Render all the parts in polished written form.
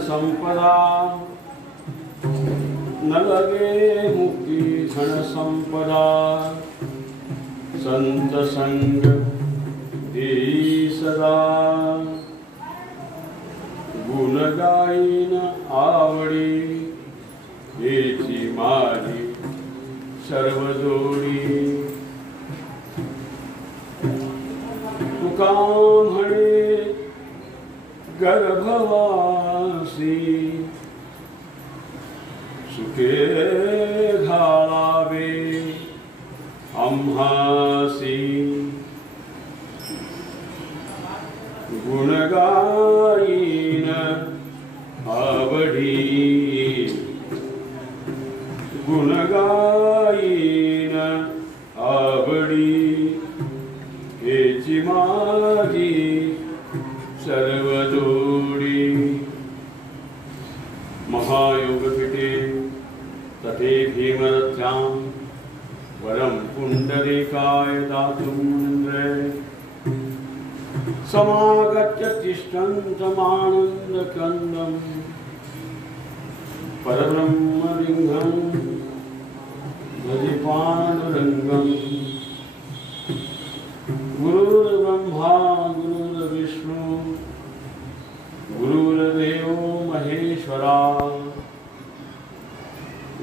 संपदा न लगे मुक्ति धन संपदा संत संग देई सदा गुण गाईन आवडी हेची माझी सर्व जोडी तुका म्हणे गर्भवासी सुखे घालावे आम्हासी गुण गाईन आवडी गुण गाईन आवडी हेची माझी सर्व जोडी महायोगपीठे तथे भीमरथ्यां वरं पुण्डरीकाय दातुमिन्द्रे समागत्य तिष्ठन्तमानन्दकन्दं परब्रह्मलिङ्गं भजे पाण्डुरङ्गं गुरुर्ब्रह्मा गुरुर्विष्णु गुरुर्देवो महेश्वरा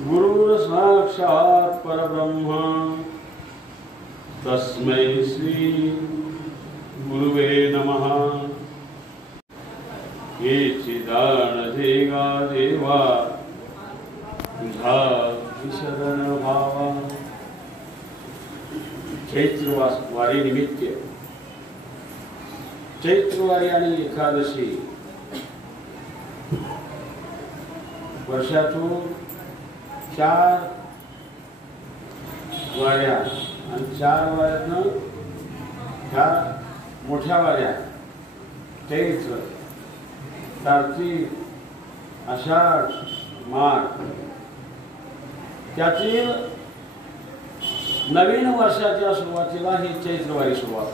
गुरुर्साक्षात् परब्रह्म तस्मै श्री गुरुवे नमः। हेची दान देगा देवा तुझा विशरण भावा। चैत्रवारी निमित्त चैत्रवारी आणि एकादशी वर्षातून 4 वाऱ्या आणि 4 वाऱ्यातनं ह्या मोठ्या वाऱ्या चैत्र कार्तिक आषाढ माघ त्यातील नवीन वर्षाच्या सुरुवातीला ही चैत्रवारी सुरुवात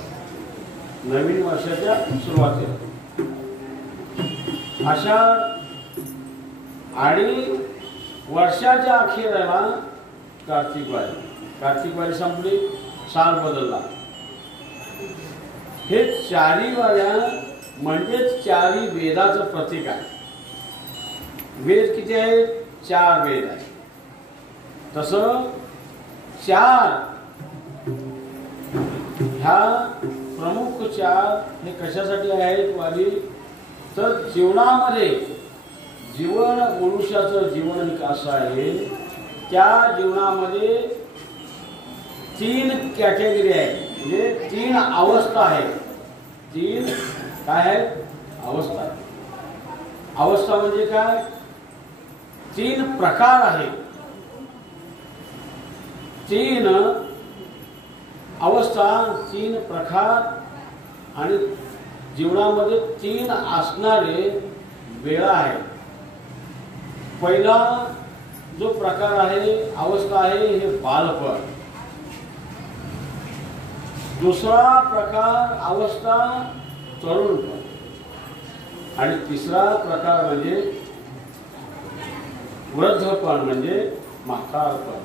नवीन वर्षाच्या सुरुवातीला आषाढ आणि वर्षाच्या अखेराला कार्तिक वारी संपली साल बदलला। हे 4 वाऱ्या म्हणजेच 4 वेदाचं प्रतीक आहे। वेद किती आहेत? 4 वेद आहेत। तसं 4 ह्या प्रमुख 4 हे कशासाठी आहेत वारी? तर जीवनामध्ये जीवन मनुष्याचं जीवन कसं आहे त्या जीवनामध्ये 3 कॅटेगरी आहेत म्हणजे 3 अवस्था आहेत। 3 काय आहेत? अवस्था। अवस्था म्हणजे काय? 3 प्रकार आहेत। 3 अवस्था 3 प्रकार आणि जीवनामध्ये 3 असणारे वेळा आहेत। पहिला जो प्रकार आहे, अवस्था आहे, हे बालपण. दुसरा प्रकार अवस्था तरुणपण. आणि तिसरा प्रकार म्हणजे वृद्धपण, म्हणजे म्हातारपण.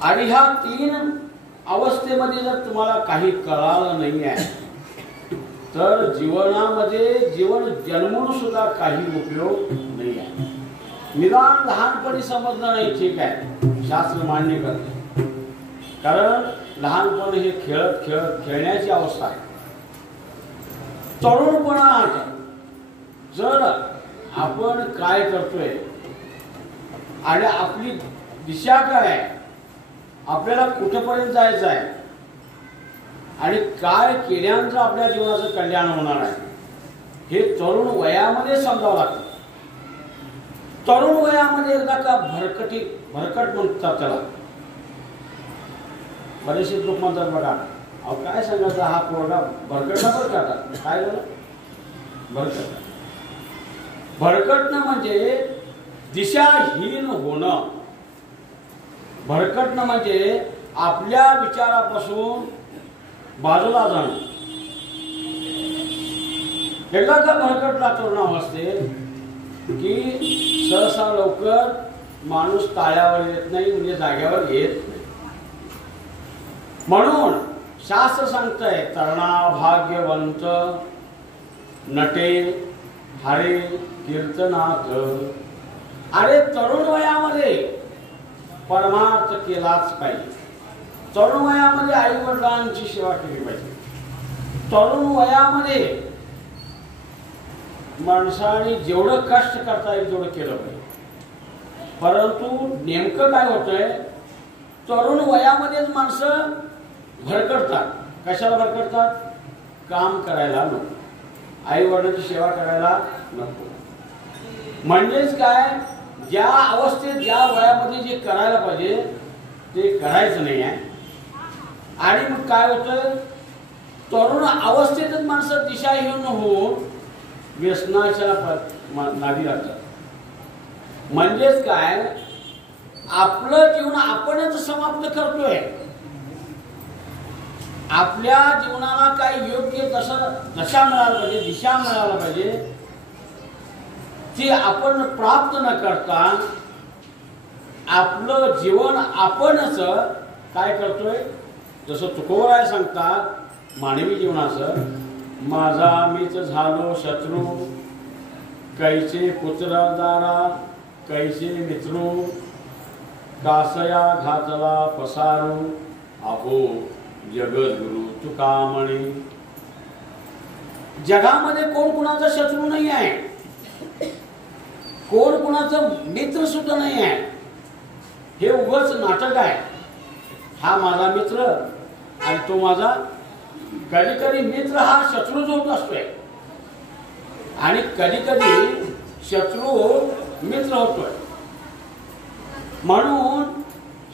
आणि ह्या 3 अवस्थेमध्ये जर तुम्हाला काही कळालं नाही आहे तर जीवनामध्ये जीवन जन्मून सुद्धा काही उपयोग नाही आहे. निदान लहानपणी समजणं नाही, ठीक आहे, शास्त्र मान्य करते, कारण लहानपण हे खेळत खेळत खेळण्याची अवस्था आहे. तरुणपणात जर आपण काय करतोय आणि आपली दिशा काय आहे, आपल्याला कुठपर्यंत जायचं आहे आणि काय केल्यानंतर आपल्या जीवनाचं कल्याण होणार आहे, हे तरुण वयामध्ये समजावं लागतं. तरुण वयामध्ये एकदा का भरकट म्हणतात त्याला, बरेचसे लोक म्हणतात बघा, अहो काय सांगायचं, हा पोरगा भरकटला भरकटला, काय झालं भरकटला. भरकटणं म्हणजे दिशाहीन होणं. भरकटणं म्हणजे आपल्या विचारापासून बाजूला जाणं. एकदा का भरकटला तरुणावस्थेत की सहसा लवकर माणूस ताळ्यावर येत नाही, म्हणजे जाग्यावर येत नाही. म्हणून शास्त्र सांगतंय, तरणा भाग्यवंत नटे हरे कीर्तनात. अरे तरुण वयामध्ये परमार्थ केलाच पाहिजे. तरुण वयामध्ये आई वडिलांची सेवा केली पाहिजे. तरुण वयामध्ये माणसाने जेवढं कष्ट करता येईल तेवढं केलं पाहिजे. परंतु नेमकं काय होतंय, तरुण वयामध्येच माणसं भरकटतात. कशाला भरकटतात? काम करायला नको, आई वडिलांची सेवा करायला नको. म्हणजेच काय, ज्या अवस्थेत ज्या वयामध्ये जे करायला पाहिजे ते करायचं नाही आहे. आणि मग काय होतं, तरुण अवस्थेतच माणसं दिशाहीन होऊन व्यसनाच्या नादी लागतात. म्हणजेच काय, आपलं जीवन आपणच समाप्त करतोय. आपल्या जीवनाला काही योग्य दशा मिळायला पाहिजे, दिशा मिळायला पाहिजे, ती आपण प्राप्त न करता आपलं जीवन आपणच काय करतोय. जसं तुकोबराय सांगतात मानवी जीवनाचं, माझा मीच झालो शत्रू, कैसे पुत्रदारा कैसे मित्रू, कासया घातला पसारू, अहो जगद्गुरु तुका म्हणे. जगामध्ये कोण कुणाचा शत्रू नाही आहे, कोण कुणाचं मित्र सुद्धा नाही आहे. हे उगाच नाटक आहे. हा माझा मित्र आणि तो माझा. कधी कधी मित्र हा शत्रूच होत असतोय आणि कधी कधी शत्रू मित्र होतोय. म्हणून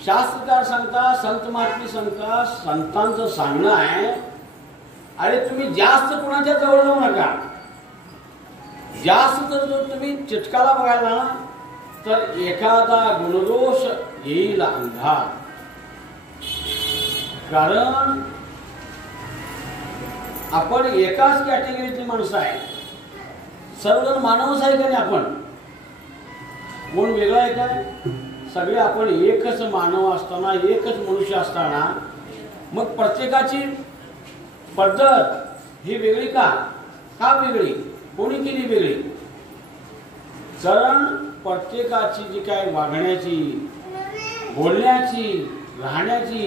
शास्त्रकार सांगता, संत महात्मे सांगता, संतांचं सांगणं आहे, अरे तुम्ही जास्त कुणाच्या जवळ जाऊ नका. जास्त जर तुम्ही चिटकाला बघायला तर एखादा गुणदोष येईल अंधार. कारण आपण एकाच कॅटेगरीतली माणसं आहे. सर्वजण मानवच आहे का नाही, आपण कोण वेगळा आहे काय? सगळे आपण एकच मानव असताना, एकच मनुष्य असताना मग प्रत्येकाची पद्धत ही वेगळी का वेगळी? कोणी केली वेगळी? कारण प्रत्येकाची जी काय वागण्याची, बोलण्याची, राहण्याची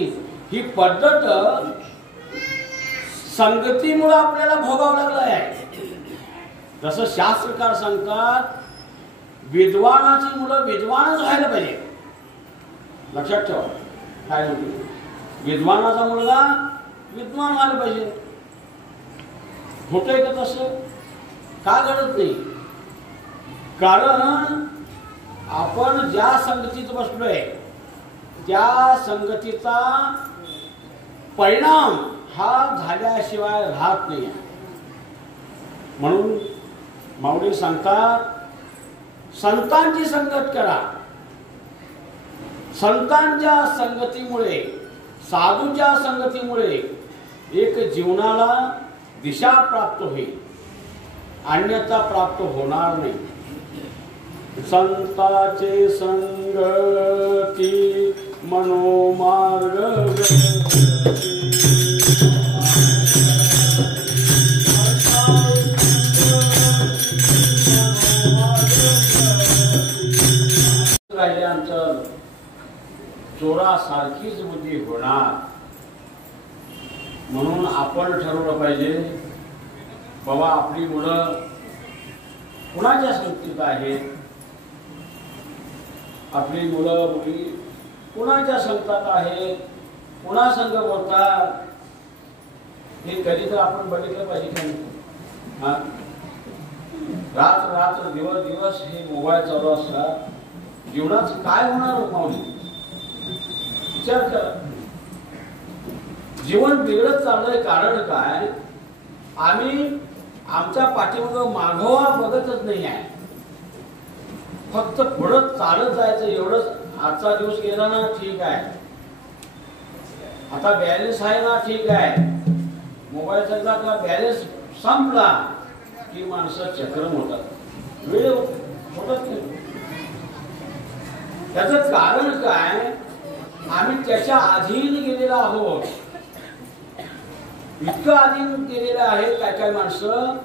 ही पद्धत संगतीमुळे आपल्याला भोगावं लागलं आहे. जसं शास्त्रकार सांगतात, विद्वानाची मुलं विद्वानच व्हायला पाहिजे. लक्षात ठेवा काय म्हणतो, विद्वानाचा मुलगा विद्वान व्हायला पाहिजे. होतंय का तसं? का घडत नाही? कारण आपण ज्या संगतीत बसलोय त्या संगतीचा परिणाम हा झाल्याशिवाय राहत नाही. म्हणून माऊली सांगतात, संतांची संगत करा. संतांच्या संगतीमुळे, साधूच्या संगतीमुळे एक जीवनाला दिशा प्राप्त होईल, अन्यथा प्राप्त होणार नाही. संताचे संगती मनोमार्ग राहिल्यानंतर चोरासारखीच बुद्धी होणार. म्हणून आपण ठरवलं पाहिजे, बाबा आपली मुलं कुणाच्या संगतीत आहेत, आपली मुलं मुली कुणाच्या संगतात आहेत, कुणा संग बोलतात, हे कधी तर आपण बघितलं पाहिजे का? रात्र रात्र दिवस दिवस हे मोबाईल चालू असतात. जीवनाचं काय होणार माऊली? विचार करा. जीवन बिघडत चाललंय, कारण काय? आम्ही आमच्या पाठीमागं मागोवा बघतच नाही आहे. फक्त पुढं चालत जायचं एवढंच. आजचा दिवस गेला ना, ठीक आहे, आता बॅलन्स आहे ना, ठीक आहे. मोबाईलचा का बॅलन्स संपला की माणसं चक्रम होतात, वेळ होतात नाही. त्याचं कारण काय? आम्ही त्याच्या अधीन गेलेलो आहोत. इतकं अधीन गेलेलं आहे काय काय माणसं,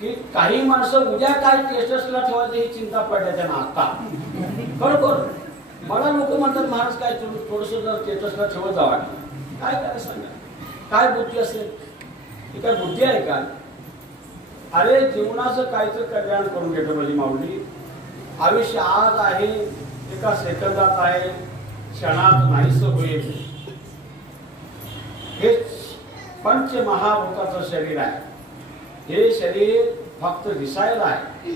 की काही माणसं उद्या काय स्टेटसला ठेवायचं ही चिंता पडल्याच्या ना आता. बरोबर. मला लोक म्हणतात, महाराज काय थोडस जर स्टेटसला ठेवत जावा, काय काय सांगा, काय बुद्धी असेल? ही काय बुद्धी आहे का? अरे जीवनाचं कायचं कल्याण करून घेतो माझी माऊली. आयुष्य आज आहे, एका सेकंदात आहे, क्षणात नाहीस होईल. हे पंचमहाभूताचं शरीर आहे. हे शरीर फक्त दिसायला आहे.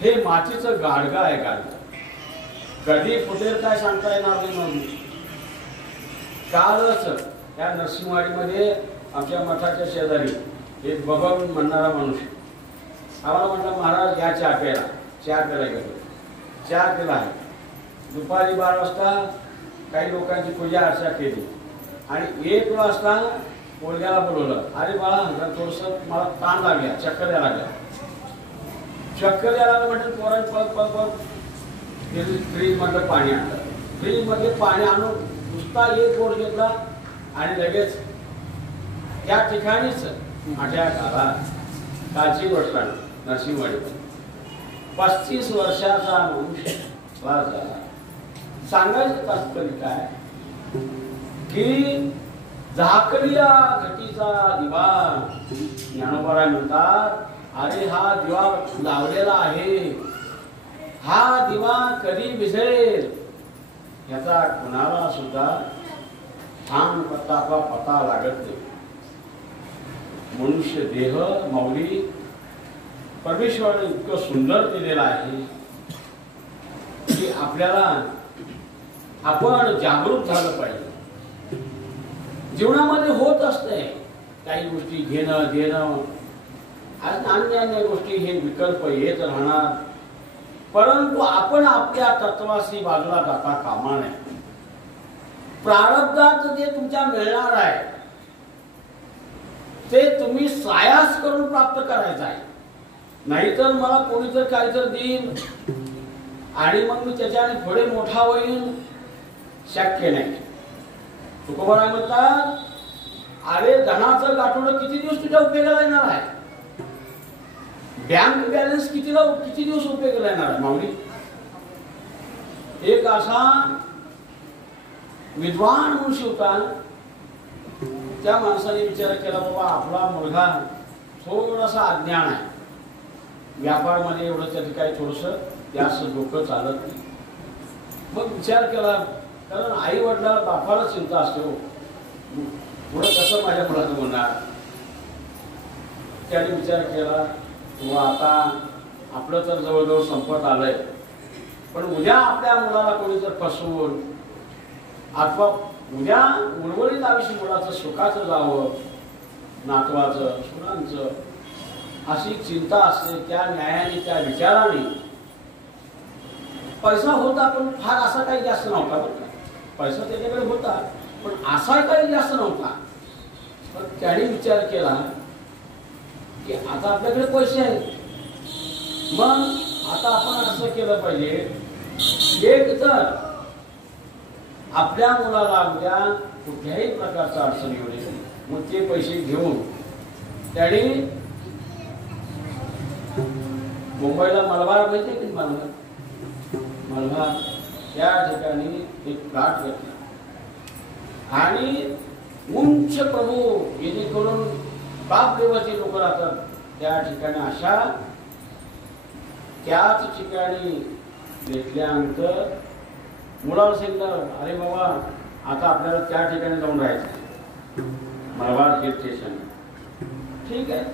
हे मातीचं गाडगं आहे. गाडगं कधी फुटेल काय सांगता येणार नाही. म्हणून कालच त्या नरसिंहवाडीमध्ये आमच्या मठाच्या शेजारी एक बबन म्हणणारा माणूस आम्हाला म्हटलं, महाराज या चहा प्यायला. चहा प्यायला गेलो. चहा केला आहे. दुपारी 12 वाजता काही लोकांची पूजा अर्चा केली आणि 1 वाजता पोरग्याला बोलवलं. अरे बाळा, थोडंसं मला ताण लागल्या, चक्कर यायला लागल्या. चक्कर यायला म्हणतात पोरांनी पळत पळत पळत फ्रीज मधलं पाणी आणलं. फ्रीज मध्ये पाणी आणून नुसता एक बोट घेतला आणि लगेच त्या ठिकाणीच अटॅक आला. कालची गोष्ट नरसिंहवाडी 35 वर्षाचा मनुष्य झाला. सांगायचं तात्पर्य काय की झाकलेल्या घटीचा दिवा, ज्ञानोबा म्हणतात, अरे हा दिवा लावलेला आहे, हा दिवा कधी विझेल याचा कुणाला सुद्धा ठाम पत्ता लागत नाही. मनुष्य देह माऊली परमेश्वराने इतकं सुंदर दिलेला आहे की आपल्याला आपण जागरूक झालं पाहिजे. जीवनामध्ये होत असते काही गोष्टी घेणं देणं, आज अन्य गोष्टी हे विकल्प येत राहणार, परंतु आपण आपल्या तत्वाशी बाजूला जाता कामा नये. प्रारब्धात जे तुमच्या मिळणार आहे ते तुम्ही सायास करून प्राप्त करायचं आहे. नाहीतर मला कोणीतरी काहीतरी देईल आणि मग मी त्याच्याने थोडे मोठा होईल, शक्य नाही. तुकोबा म्हणतात, अरे धनाचं गाठोडं किती दिवस तुझ्या उपयोगाला येणार आहे? बँक बॅलन्स किती दिवस उपयोगाला येणार आहे? माऊली एक असा विद्वान मनुष्य होता. त्या माणसाने विचार केला, बाबा आपला मुलगा थोडासा अज्ञान आहे, व्यापारामध्ये एवढं त्याचं काही थोडस जास्त डोकं चालत नाही. मग विचार केला, कारण आई वडिला बापाला चिंता असते, हो पुढं कसं माझ्या मुलाचं होणार. त्याने विचार केला, व आता आपलं तर जवळजवळ संपत आलंय, पण उद्या आपल्या मुलाला कोणी जर फसवून अथवा उद्या उर्वरित आयुष्य मुलाचं सुखाचं जावं, नातवाचं सुनांचं, अशी चिंता असते. त्या न्यायाने त्या विचाराने पैसा होता पण फार असा काही जास्त नव्हता बरं का. पैसा त्याच्याकडे होता पण असा काही जास्त नव्हता. पण त्याने विचार केला की आता आपल्याकडे पैसे आहेत, मग आता आपण असं केलं पाहिजे, एक तर आपल्या मुलाला उद्या कुठल्याही प्रकारचा अडचण येऊ नये, मग ते पैसे घेऊन त्याने मुंबईला मलबार माहिती की मलबार त्या ठिकाणी एक प्लॉट घेतला आणि उंच प्रभू जेणेकरून बाप देवाचे लोक राहतात त्या ठिकाणी अशा त्याच ठिकाणी घेतल्यानंतर मुलाला सांगितलं, अरे बाबा आता आपल्याला त्या ठिकाणी जाऊन राहायचं मलबार हिल स्टेशन. ठीक आहे,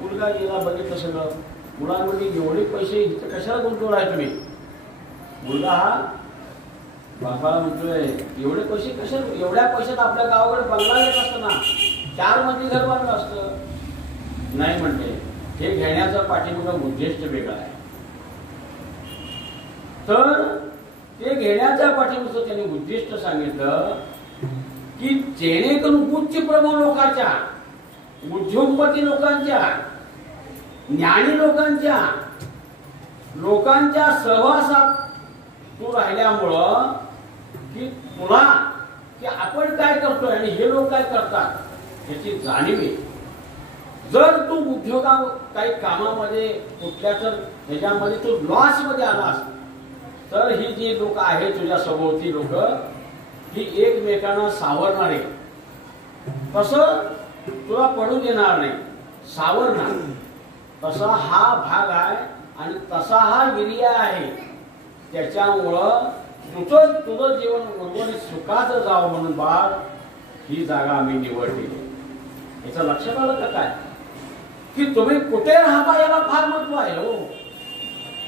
मुलगा गेला, बघितलं सगळं. मुलांमध्ये एवढे पैसे इथं कशाला गुंतवणार आहे तुम्ही? मुलगा हा बापाला म्हणतोय, एवढे पैसे कशाला? एवढ्या पैशात आपल्या गावाकडे बंगला येत असतं ना, 4 मजली घर बांधलं असतं. नाही म्हणते, हे घेण्याचा पाठीमागं उद्दिष्ट वेगळं आहे. तर ते घेण्याच्या पाठीमागचं त्यांनी उद्दिष्ट सांगितलं की जेणेकरून उच्च प्रभू लोकांच्या, उद्योगपती लोकांच्या, ज्ञानी लोकांच्या सहवासात तू राहिल्यामुळं की तुला की आपण काय करतोय आणि हे लोक काय करतात याची जाणीव आहे. जर तू उद्योगा काही कामामध्ये कुठल्या तर ह्याच्यामध्ये तू लॉस मध्ये आलास तर ही जी लोक आहेत तुझ्या सभोवती लोक ही एकमेकांना सावरणारे, कसं तुला पडू देणार नाही, सावरणार. तसा हा भाग आहे आणि तसा हा एरिया आहे. त्याच्यामुळं तुझं जीवन उर्वरित सुखाचं जावं म्हणून बाळ ही जागा आम्ही निवडली. याचं लक्षात आलं का काय की तुम्ही कुठे राहता याला फार महत्व आहे. हो,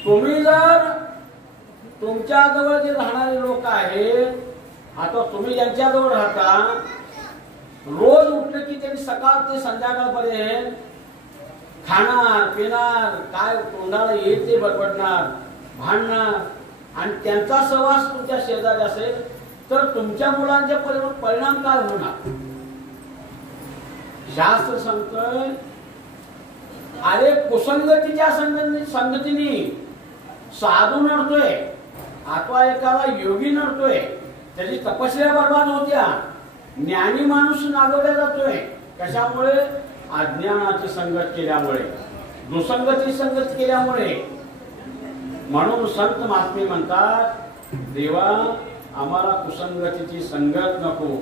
तुम्ही जर तुमच्या जवळ जे राहणारे लोक आहेत, आता तुम्ही ज्यांच्याजवळ राहता, रोज उठलं की त्यांनी सकाळ ते संध्याकाळपर्यंत खाणार पिणार, काय तोंडाला येईल ते बडबडणार, भांडणार, आणि त्यांचा सहवास तुमच्या शेजारी असेल तर तुमच्या मुलांचे परिणाम काय होणार? शास्त्र सांगतोय, अरे कुसंगतीच्या संगतीने साधू नडतोय, अथवा एखादा योगी नडतोय, त्याची तपस्या बर्बाद होत्या. ज्ञानी माणूस नागवला जातोय. कशामुळे? अज्ञानाची संगत केल्यामुळे, दुसंगती संगत केल्यामुळे. म्हणून संत महात्मे म्हणतात, देवा आम्हाला कुसंगतीची संगत नको,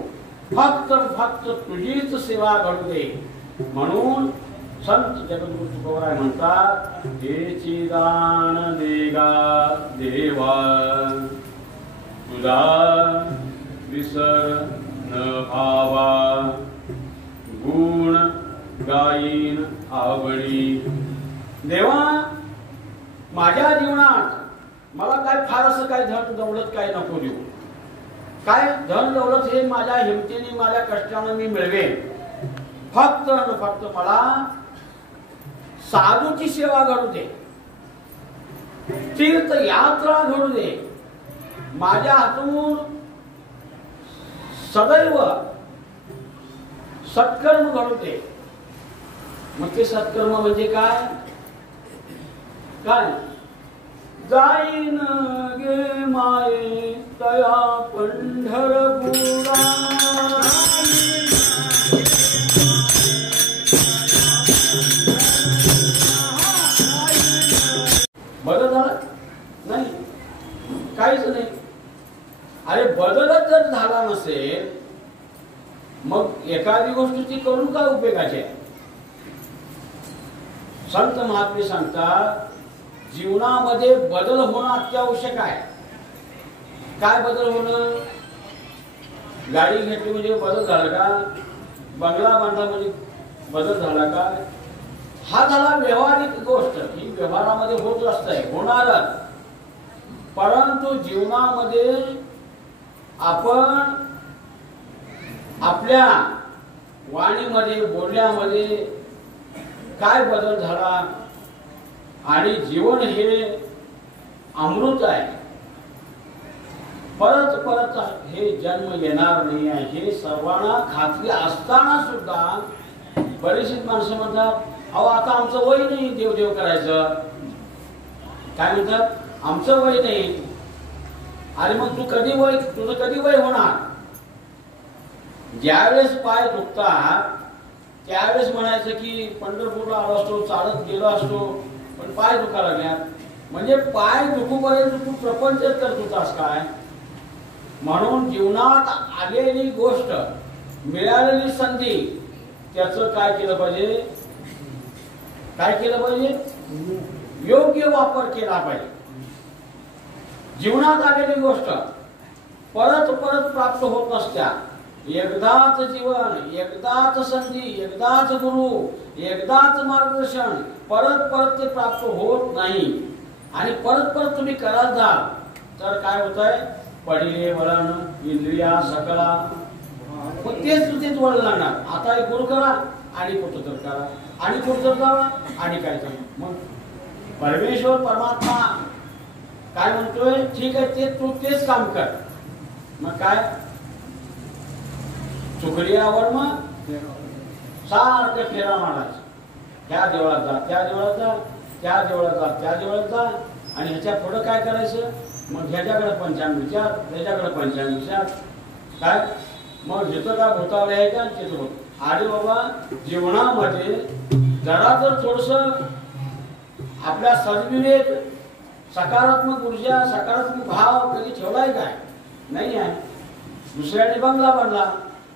फक्त तुझीच सेवा घडू दे. म्हणून संत जगद्गुरु तुकोबराय म्हणतात, हेची दान देगा देवा, तुझा विसर न भावा, गुण गायीन आवडी. देवा माझ्या जीवनात मला काय फार असं काय धन दौलत काय नको देऊ. काय धन दौलत हे माझ्या हिमतीने माझ्या कष्टाने मी मिळवेन. फक्त मला साधूची सेवा घडू दे, तीर्थ यात्रा घडू दे. माझ्या हातून सदैव सत्कर्म घडू दे. मग ते सत्कर्म म्हणजे काय? काय? जाईन गे माये तया पंढरपुरा, बदल झाला नाही, काहीच नाही. अरे बदलच जर झाला नसेल मग एखादी गोष्टीची करून काय उपयोगाची आहे? संत महात्मे सांगतात, जीवनामध्ये बदल होणं अत्यावश्यक आहे. काय बदल होणं? गाडी घेतली म्हणजे बदल झाला का? बंगला बांधला म्हणजे बदल झाला का? हा झाला व्यवहारिक गोष्ट, ही व्यवहारामध्ये होत असते, होणार. परंतु जीवनामध्ये आपण आपल्या वाणीमध्ये बोलण्यामध्ये काय बदल झाला? आणि जीवन हे अमृत आहे. परत परत हे जन्म येणार नाही आहे हे सर्वांना खात्री असताना सुद्धा बरेचशी माणसं म्हणतात, अहो आता आमचं वय नाही देवदेव करायचं. काय म्हणतात, आमचं वय नाही. अरे मग तुझं कधी वय होणार? ज्यावेळेस पाय दुखतात त्यावेळेस म्हणायचं की पंढरपूरला आलो असतो, चालत गेलो असतो, पण पाय दुखायला लागल्यात. म्हणजे पाय दुखूपर्यंत तू प्रपंच करत होतास काय? म्हणून जीवनात आलेली गोष्ट, मिळालेली संधी, त्याचं काय केलं पाहिजे? काय केलं पाहिजे? योग्य वापर केला पाहिजे. जीवनात आलेली गोष्ट परत परत प्राप्त होत नसत्या. एकदाच जीवन, एकदाच संधी, एकदाच गुरु, एकदाच मार्गदर्शन, परत परत ते प्राप्त होत नाही. आणि परत परत तुम्ही करत जाल तर काय होत आहे? पडिले वळण इंद्रिया सकला, मग तेच वळण लागणार. आता एक गुरु करा आणि कुठं तर करा आणि कुठं तर जावा आणि काय तर. मग परमेश्वर परमात्मा काय म्हणतोय? ठीक आहे, तू तेच काम कर. मग काय चुकलियावर मग सारखं फेरा मारायचं. त्या देवळात जा, त्या देवळात जा, त्या देवळात जा, त्या देवळात जा. आणि ह्याच्या पुढं काय करायचं? मग ह्याच्याकडे पंचांग विचार, त्याच्याकडे पंचांग विचार. काय मग जिथं का भूतावले आहे का तिथं होत. अरे बाबा, जीवनामध्ये जरा तर थोडस आपल्या सद्विवेक, सकारात्मक ऊर्जा, सकारात्मक भाव कधी ठेवलाय काय? नाही आहे. दुसऱ्याने बंगला बांधला,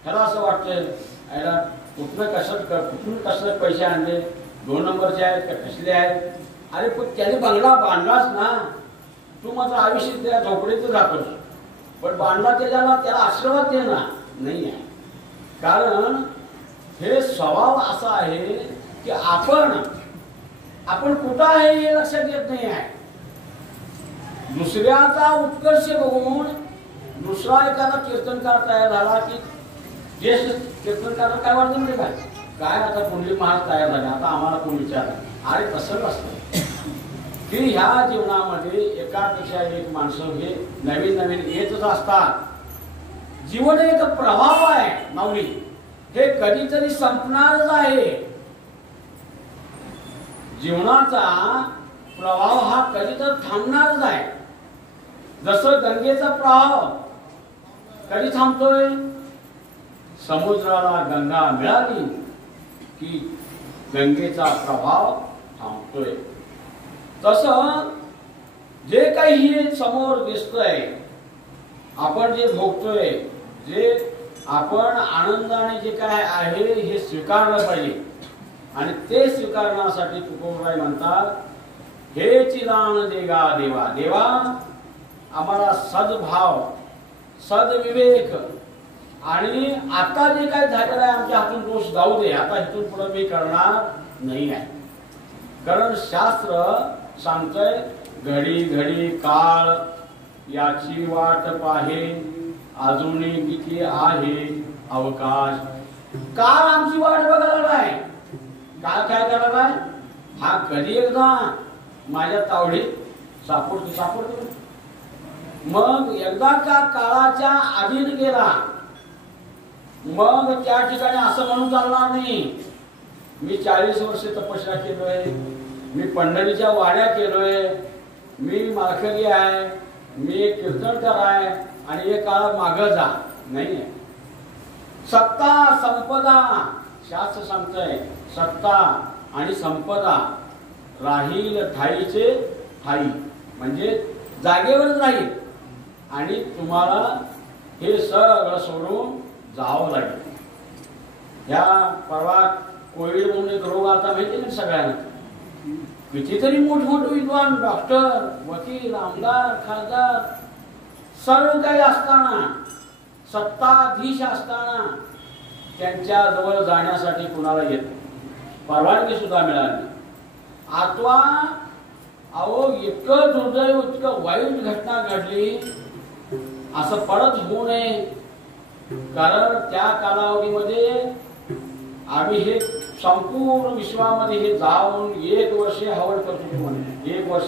त्याला असं वाटतंय याला कुठून कसं पैसे आणले, 2 नंबरचे आहेत का कसले आहेत? अरे पण त्याने बंगला बांधलाच ना, तू मात्र आयुष्य त्या झोपडीत राहतोस, पण बांधला त्याला आशीर्वाद देणार नाही आहे. कारण हे स्वभाव असा आहे की आपण कुठं आहे हे लक्षात येत नाही आहे. दुसऱ्याचा उत्कर्ष बघून दुसरा एखादा कीर्तनकार तयार झाला की ज्येष्ठ कीर्तनकार काय वाटतं म्हणजे काय आता पुंडलिक महाराज तयार झाले, आता आम्हाला कोण विचारलं? अरे तसं नसतं की ह्या जीवनामध्ये एकापेक्षा एक माणसं हे नवीन नवीन येतच असतात. जीवन एक प्रभाव आहे माऊली, हे कधीतरी संपणारच आहे. जीवनाचा प्रवाह हा कधीतरी थांबणारच आहे. जसं गंगेचा प्रवाह कधी थांबतोय? समुद्राला गंगा मिळाली की गंगेचा प्रभाव थांबतोय. तसं जे काही समोर दिसतंय, आपण जे भोगतोय, जे आपण आनंदाने जे काय आहे हे स्वीकारलं पाहिजे. आणि ते स्वीकारण्यासाठी तुकोबाई म्हणतात, हे चिदान देगा देवा, देवा आम्हाला सद्भाव, सद्विवेक आणि आता जे काय झालेलं आहे आमच्या हातून दोष जाऊ दे, आता इथून पुढे मी करणार नाही आहे. कारण शास्त्र सांगतंय, घडी घडी काळ याची वाट पाहे, अजूनही किती आहे अवकाश. काळ आमची वाट बघायला आहे. काळ काय करायला आहे? हा कधी एकदा माझ्या तावडीत सापडतो. मग एकदा का काळाच्या अधीन गेला, मग त्या ठिकाणी असं म्हणून चालणार नाही मी 40 वर्ष तपस्या केलोय, मी पंढरीच्या वाड्या केलोय, मी मालकरी आहे, मी एक कीर्तनकार आहे आणि एक काळ मागं जा. नाही. सत्ता संपदा, शास्त्र सांगतंय, सत्ता आणि संपदा राहील ठाईचे ठाई, म्हणजे जागेवरच राहील आणि तुम्हाला हे सगळं सोडून जावं लागेल. ह्या परवा कोविड म्हणून एक रोग आता माहिती ना सगळ्यांना. कितीतरी मोठमोठे विद्वान, डॉक्टर, वकील, आमदार, खासदार सर्व काही असताना, सत्ताधीश असताना त्यांच्या जवळ जाण्यासाठी कुणाला येत परवानगी सुद्धा मिळाली. अथवा अहो इतकं दुर्दैव, इतकं वाईट घटना घडली, असं परत होऊ नये. कारण त्या कालावधीमध्ये आम्ही हे संपूर्ण विश्वामध्ये हे जाऊन 1 वर्ष हवन करतो. म्हणे 1 वर्ष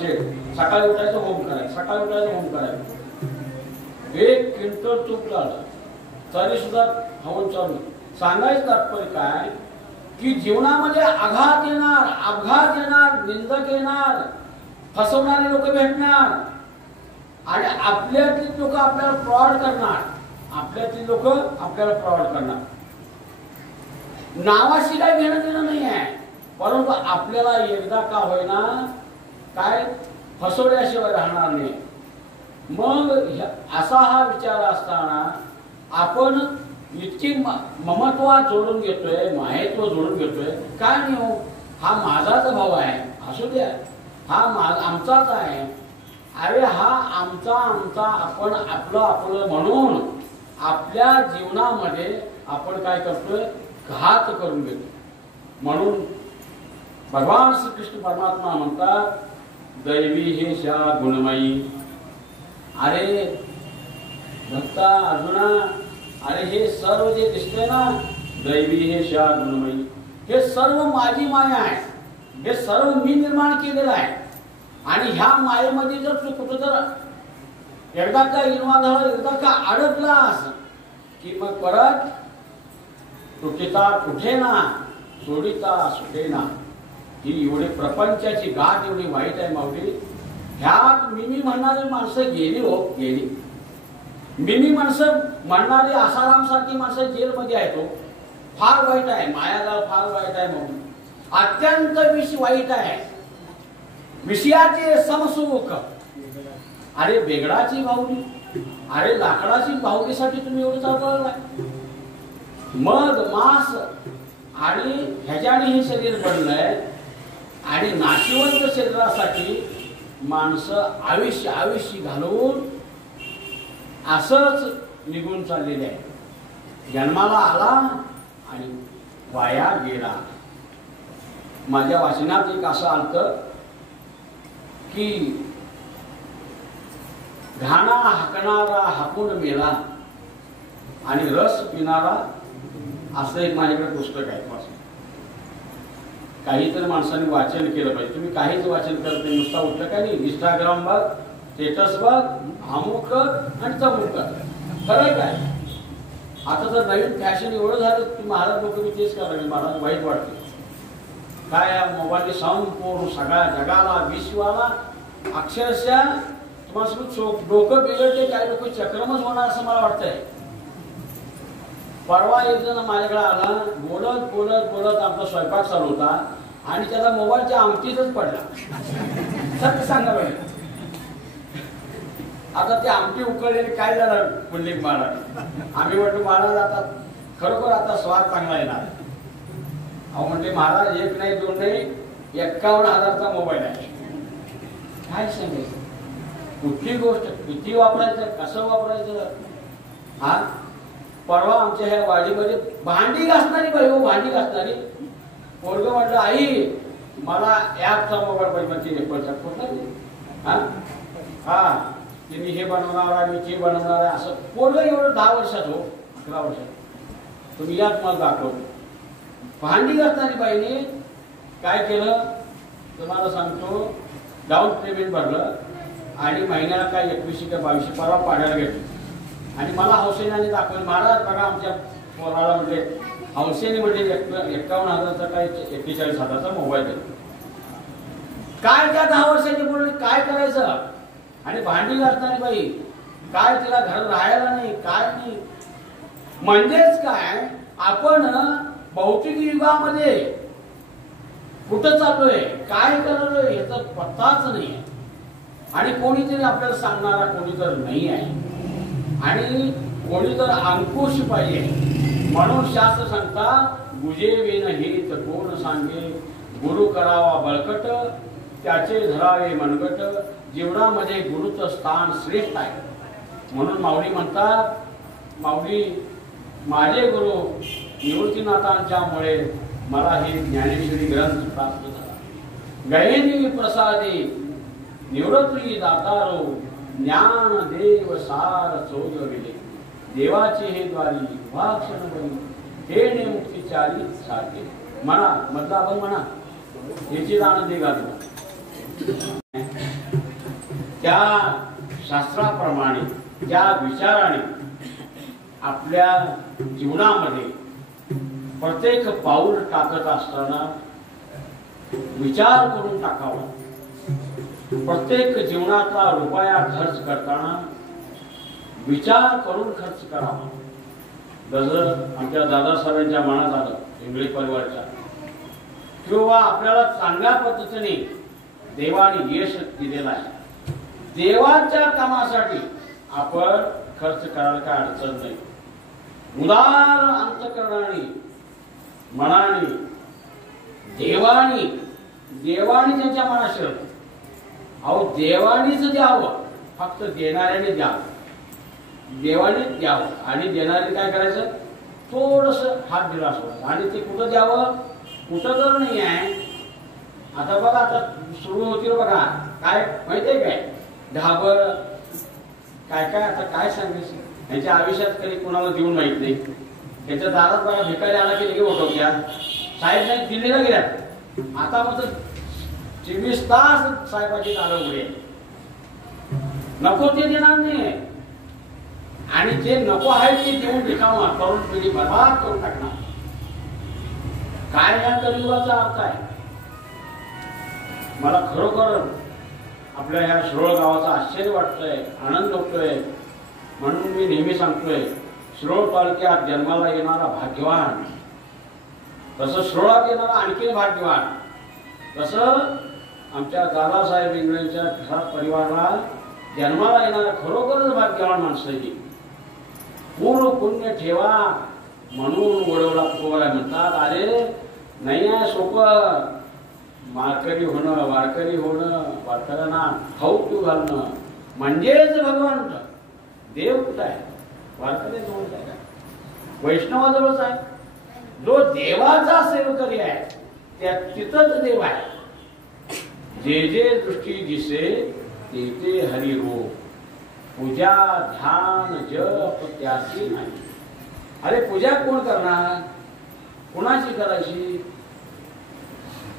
सकाळी उठायचं होम करायचं, सकाळी उठायचं होम करायचं. 1 क्विंटल तूप झालं तरी सुद्धा हवन चालू. सांगायचं तात्पर्य काय की जीवनामध्ये आघात येणार, अपघात येणार, निंदक येणार, फसवणारे लोक भेटणार आणि आपल्यातली लोक आपल्याला फ्रॉड करणार, आपल्यातली लोक आपल्याला फ्रॉड करणार. नावाशी काही घेणं देणं नाही आहे, परंतु आपल्याला एकदा का होईना काय फसवल्याशिवाय राहणार नाही. मग असा हा विचार असताना आपण इतकी ममत्व जोडून घेतोय, माहेत्व जोडून घेतोय. काय नाही हो, हा माझाच भाऊ आहे, असू द्या, हा आमचाच आहे. अरे हा आमचा आपण आपलं म्हणून आपल्या जीवनामध्ये आपण काय करतोय, घात करून घेतो. म्हणून भगवान श्रीकृष्ण परमात्मा म्हणतात दैवी हे शा गुणमयी. अरे भक्ता अर्जुना, अरे हे सर्व जे दिसतंय ना, दैवी हे शा गुणमयी, हे सर्व माझी माया आहे, हे सर्व मी निर्माण केलेलं आहे. आणि ह्या मायेमध्ये जर तू कुठं जर एकदा का इन्व्हॉल्व झाला, एकदा का अडकलास की मग परत तुटिता कुठे ना, सोडिता सुटे ना. ही एवढी प्रपंचाची गाठ एवढी वाईट आहे माऊली. ह्यात मिमी म्हणणारी माणसं गेली हो, गेली. मिमी माणसं म्हणणारी आसाराम सारखी माणसं जेलमध्ये आहेत हो. फार वाईट आहे, मायाजाळ फार वाईट आहे माऊली, अत्यंत विष वाईट आहे. विषयाचे समसुख. अरे बेगडाची बाहुली, अरे लाकडाची बाहुलीसाठी तुम्ही एवढं चालवलं. मग मांस आणि ह्याच्याने हे शरीर बनलंय आणि नाशिवंत शरीरासाठी माणसं आयुष्य घालून असंच निघून चाललेले आहे. जन्माला आला आणि वाया गेला. माझ्या वाचनात एक असं आलं की घाणा हाकणारा हाकून मेला आणि रस पिणारा, असं एक माझ्याकडे पुस्तक आहे. काहीतरी माणसाने वाचन केलं पाहिजे. तुम्ही काहीच वाचन करत नाही, नुसता उठलं काय नाही, इंस्टाग्राम बघ, स्टेटस बघ, अमुक कर आणि तमुक कर. खरं काय आता तर नवीन फॅशन एवढं झालं की महाराज लोक मी तेच करावे, मला वाईट वाटते. काय मोबाईल संपूर्ण सगळ्या जगाला, विश्वाला अक्षरशः तुम्हाला डोकं बिघडते, काही लोक चक्रमच होणार असं मला वाटतंय. परवा एक जण माझ्याकडे आला, बोलत बोलत बोलत आमचा स्वयंपाक चालू होता आणि त्याला मोबाईलच्या आमटीतच पडला. सत्य सांगा पाहिजे. आता ते आमटी उकळलेली काय झालं पुंडलिक महाराज. आम्ही म्हटलं महाराज आता खरोखर आता स्वाद चांगला येणार. अहो म्हणते महाराज 1 नाही 2 नाही 51,000चा मोबाईल आहे. काय सांगायचं, कुठली गोष्ट किती वापरायचं, कसं वापरायचं. हा परवा आमच्या ह्या वाडीमध्ये भांडी घासणारी बाई हो, भांडी घासणारी पोरग म्हटलं आई मला ॲपचा मोबाईल पाहिजे. म्हणजे पैसा कुठला हा तिने हे बनवणार आहे, मी ते बनवणार आहे, असं पोरग एवढं 10 वर्षात हो, 11 वर्षात. तुम्ही यात मला दाखवतो. भांडी घासणारी बाईने काय केलं तुम्हाला सांगतो, डाऊन पेमेंट भरलं आणि महिन्याला काय 2100 का 2200 परवा पाड्याला घेतलं आणि मला हौसेने दाखवलं. महाराज बघा आमच्या पोराला म्हणजे हौसेने म्हणजे 51,000चा काय 41,000चा मोबाईल देतो. काय त्या 10 वर्षाची बोलले काय करायचं. आणि भांडी घासणारी बाई काय, तिला घर राहायला नाही, काय नाही. म्हणजेच काय आपण भौतिक युगामध्ये कुठं चाललोय, काय करलोय याचा पत्ताच नाही. आणि कोणीतरी आपल्याला सांगणारा कोणी तर नाही आहे आणि कोणी तर अंकुश पाहिजे. म्हणून शास्त्र सांगतात गुजे वेन हेत कोण सांगे, गुरु करावा बळकट त्याचे धरावे मनगट. जीवनामध्ये गुरुचं स्थान श्रेष्ठ आहे. म्हणून माऊली म्हणतात, माऊली माझे गुरु निवृत्तीनाथांच्यामुळे मला हे ज्ञानेश्वरी ग्रंथ प्राप्त झाला. गयेनी प्रसादे निवृत्ती दातारो, ज्ञान देव सार चोदविले. देवाचे हे द्वारी वाक्षण बनी, हे मुक्तीचारी सारखे. म्हणा मधला आपण म्हणा याची आनंदी घालतो. त्या शास्त्राप्रमाणे ज्या विचाराने आपल्या जीवनामध्ये प्रत्येक पाऊल टाकत असताना विचार करून टाकावा. प्रत्येक जीवनातला रुपया खर्च करताना विचार करून खर्च करावा. जसं आमच्या दादासाहेबांच्या मनात आलं इंगळे परिवारच्या, किंवा आपल्याला चांगल्या पद्धतीने देवाने यश दिलेलं आहे, देवाच्या कामासाठी आपण खर्च करायला काय अडचण नाही. उदार अंतकरणाने मनाने देवानी त्यांच्या मनात शिरलं. अहो देवानीच द्यावं, फक्त देणाऱ्याने द्यावं, देवाने द्यावं. आणि देणाऱ्याने काय करायचं, थोडस हात दिला असं. आणि ते कुठं द्यावं, कुठं तर नाही आहे. आता बघा, आता सुरू होतील बघा, काय माहितीये काय, ढाबर काय काय, आता काय सांगायचं. त्यांच्या आयुष्यात कधी कोणाला देऊन माहित नाही. त्याच्या दारात बघा भिकारी आला की लगे उठवत्या, साहेब नाही दिल्लीला गेल्या. आता मग 24 तास साहेबाची दारं उघडे, नको ते देणार नाही. आणि जे नको आहे ते देऊन रिकामा करून पिढी बर्बाद करून टाकणार. काय या कलियुगाचा अर्थ आहे. मला खरोखर आपल्या ह्या शिरोळ गावाचा आश्चर्य वाटतोय, आनंद होतोय. म्हणून मी नेहमी सांगतोय, शिरोळ तालुक्यात जन्माला येणारा भाग्यवान, तसं शिरोळात येणारा आणखी भाग्यवान, तसं आमच्या दादासाहेब इंगळेंच्या घरात परिवाराला जन्माला येणारा खरोखरच भाग्यवान माणसाची. पूर्ण पुण्य ठेवा म्हणून वडवला तुकोबाराय म्हणतात. अरे नाही आहे सोपं, माळकरी होणं, वारकरी होणं, वारकऱ्यांना खाऊ पिऊ घालणं म्हणजेच भगवान. देव कुठं आहे, वारकरी जवळच आहे, वैष्णवाजवळच आहे. जो देवाचा सेवकरी आहे त्या तिथंच देव आहे. जे जे दृष्टी दिसे ते ते हरी रूप, पूजा ध्यान जप त्याची नाही. अरे पूजा कोण करणार, कोणाची करायची.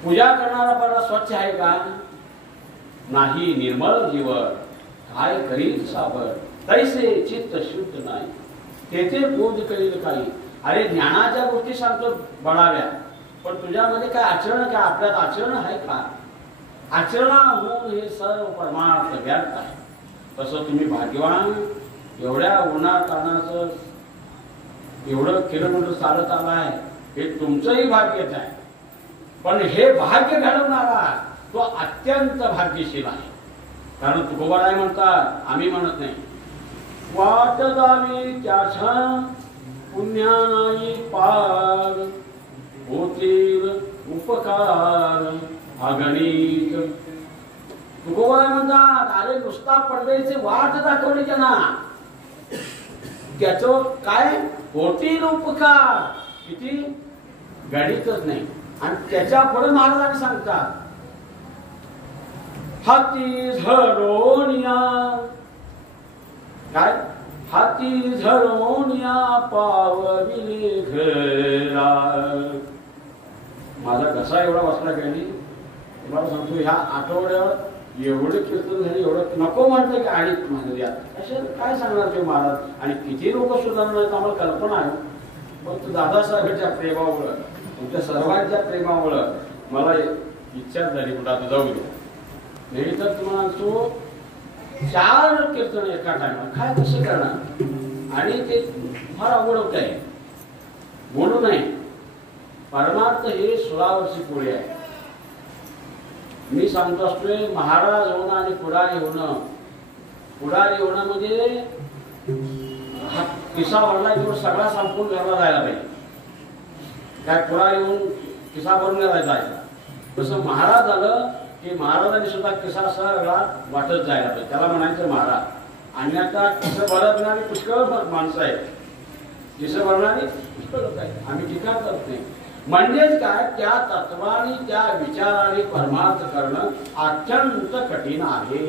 पूजा करणारा बरा स्वच्छ आहे का, नाही. निर्मळ जीवन काय करील साबर, तैसे चित्त शुद्ध नाही, तेथे बोध करील काही. अरे ज्ञानाच्या गोष्टी सांगतो बळाव्या, पण तुझ्यामध्ये काय आचरण, काय आपल्यात आचरण आहे का. आचरणाहून हे सर्व परमार्थ व्यर्थ आहे. तसं तुम्ही भाग्यवान, एवढ्या उन्हातानाचं एवढं किलोमीटर चालत आलाय, हे तुमचंही भाग्यच आहे. पण हे भाग्य घडवणारा तो अत्यंत भाग्यशील आहे. कारण तुकोबाराय म्हणतात, आम्ही म्हणत नाही. वाट जावी त्याच्या पुण्यानाई पार, होतील उपकार अगणित. तुकोबाराय म्हणतात, अरे नुसता पंढरीची वाट दाखवली त्यांना, त्याचं काय होतील उपकार किती गणितच नाही. आणि त्याच्या पुढे महाराजांनी सांगतात, हाती झरोनिया, काय हाती झरोनिया पावविले घरा. माझा घसा एवढा वाचला गेली, तुम्हाला सांगतो ह्या आठवड्यावर एवढं कीर्तन झाले, एवढं नको म्हटलं की आणि माझं यात कशाला काय सांगणार ते महाराज. आणि किती लोक सुधारणार आम्हाला कल्पना आहे. पण दादासाहेबांच्या प्रेमामुळं, तुमच्या सर्वांच्या प्रेमामुळं मला इच्छा झाली कुठं आता जाऊ दे. नाही तर तुम्हाला तो 4 कीर्तन एका टायमा काय कसं करणार. आणि ते फार अवघड होत आहे, बोलू नये. परमार्थ हे 16 वर्षी पुढे आहे. मी सांगतो असतोय, महाराज होणं आणि पुढारी होणं, पुढारी होणं म्हणजे किस्सा भरला की सगळा संपून घरला जायला पाहिजे. काय पुढारी होऊन किस्सा भरून जायचा. तसं महाराज झालं की महाराजांनी सुद्धा किस्सा सगळा वाटत जायला पाहिजे. त्याला म्हणायचं महाराज. आणि आता किस्सा भरणारी पुष्कळ माणसं आहेत, किस्सा भरणारी पुष्कळ लोक आहेत. आम्ही टीका करत नाही. म्हणजेच काय, त्या तत्वाने त्या विचाराने परमार्थ करणं अत्यंत कठीण आहे.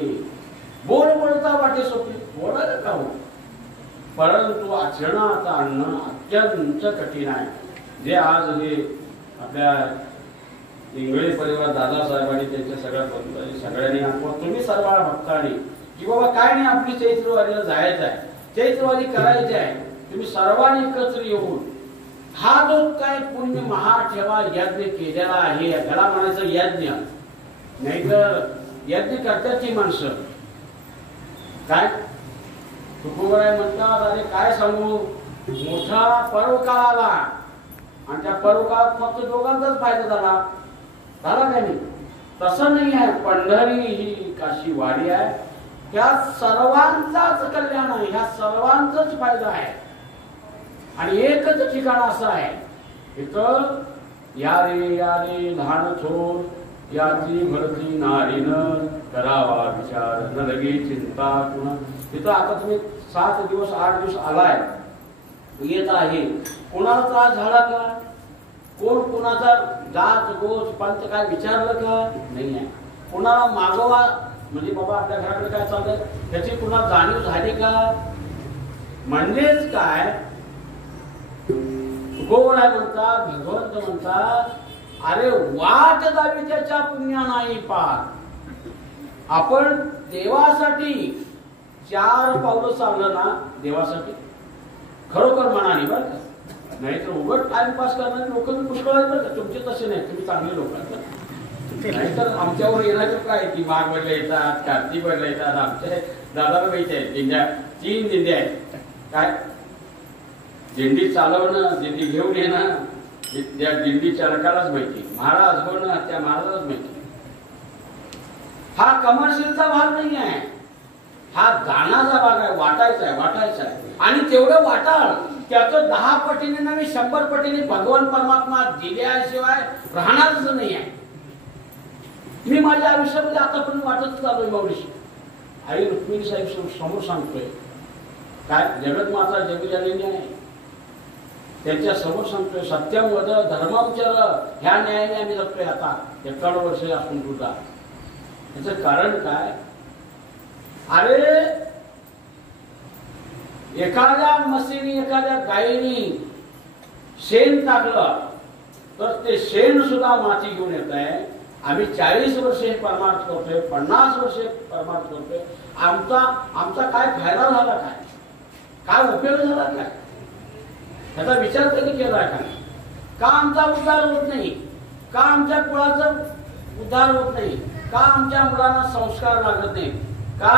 बोल बोलता वाटे सोपी, बोलायला का हो, परंतु आचरणात आणणं अत्यंत कठीण आहे. जे आज हे आपल्या इंगळे परिवार दादासाहेबांनी त्यांच्या सगळ्या बंधूंनी सगळ्यांनी, तुम्ही सर्व भक्तांनी की बाबा काय नाही, आपली चैत्रवारीला जायचं आहे, चैत्रवारी करायची आहे, तुम्ही सर्वांनी एकत्र येऊन हा जो काय पुण्य महाठेवा यज्ञ केलेला आहे, त्याला म्हणायचं यज्ञ. नाहीतर यज्ञ करतात ती माणसं काय तुकोबराय म्हणतात, अरे काय सांगू, मोठा पर्व काळ आला आणि त्या पर्व काळात फक्त दोघांचाच फायदा झाला काय नाही. तसं नाही आहे. पंढरी ही काशी वाडी आहे, ह्या सर्वांचाच कल्याण आहे, ह्या सर्वांचाच फायदा आहे. आणि एकच ठिकाण असं आहे, इथं या रे लहान थोर याची भरती नारीन करावा विचार न लगे चिंता कुणा. तिथं आता तुम्ही 7 दिवस 8 दिवस आलाय, येत आहे, कोणाला त्रास झाला का, कोण कोणाचा जात गोच पंत काय विचारलं का नाही आहे. कोणाला मागोवा म्हणजे बाबा आपल्या घराकडे काय चाललंय त्याची कुणाला जाणीव झाली का. म्हणजेच काय तुकोबराय म्हणतात, भगवंत म्हणतात, अरे वाट जावी त्याच्या पुण्या नाही पार. आपण देवासाठी 4 पावलं चाललं ना, देवासाठी खरोखर मनाने बरं का, नाहीतर उघड टाइमपास करणारे लोक पुष्कळ आहेत बरं का. तुमचे तसे नाही, तुम्ही चांगले लोक आहेत. नाहीतर आमच्यावर येणारे काय की माघ बदला येतात, कार्तिक बदला येतात. आमच्या दादाला माहिती आहे, दिंड्या 3 दिंड्या आहेत. काय दिंडी चालवणं, दिंडी घेऊन येणं, त्या दिंडी चालकालाच माहिती, महाराज होणं त्या महाराजालाच माहिती. हा कमर्शियलचा भाग नाही आहे, हा दानाचा भाग आहे, वाटायचा आहे. आणि तेवढं वाटाल त्याचं 10 पटीने नव्हे 100 पटीने भगवान परमात्मा दिल्याशिवाय राहणारच नाही आहे. मी माझ्या आयुष्यामध्ये आतापर्यंत वाटत चालू माऊलीशी. आई रुक्मिणी साहेब समोर सांगतोय, काय जगतमाता जगी झालेली आहे, त्यांच्या समोर सांगतोय, सत्यम वद धर्मम चर, ह्या न्यायाने आम्ही जगतोय आता 91 वर्ष असून सुद्धा. याचं कारण काय, अरे एखाद्या म्हशीने एखाद्या गायीने शेण टाकलं तर ते शेण सुद्धा माती घेऊन येत आहे. आम्ही 40 वर्षे परमार्थ करतोय, 50 वर्षे परमार्थ करतोय. आमचा काय फायदा झाला, काय उपयोग झाला, काय त्याचा विचार कधी केलाय का आमचा उद्धार होत नाही, का आमच्या कुळाचा उद्धार होत नाही, का आमच्या मुलांना संस्कार लागत नाही, का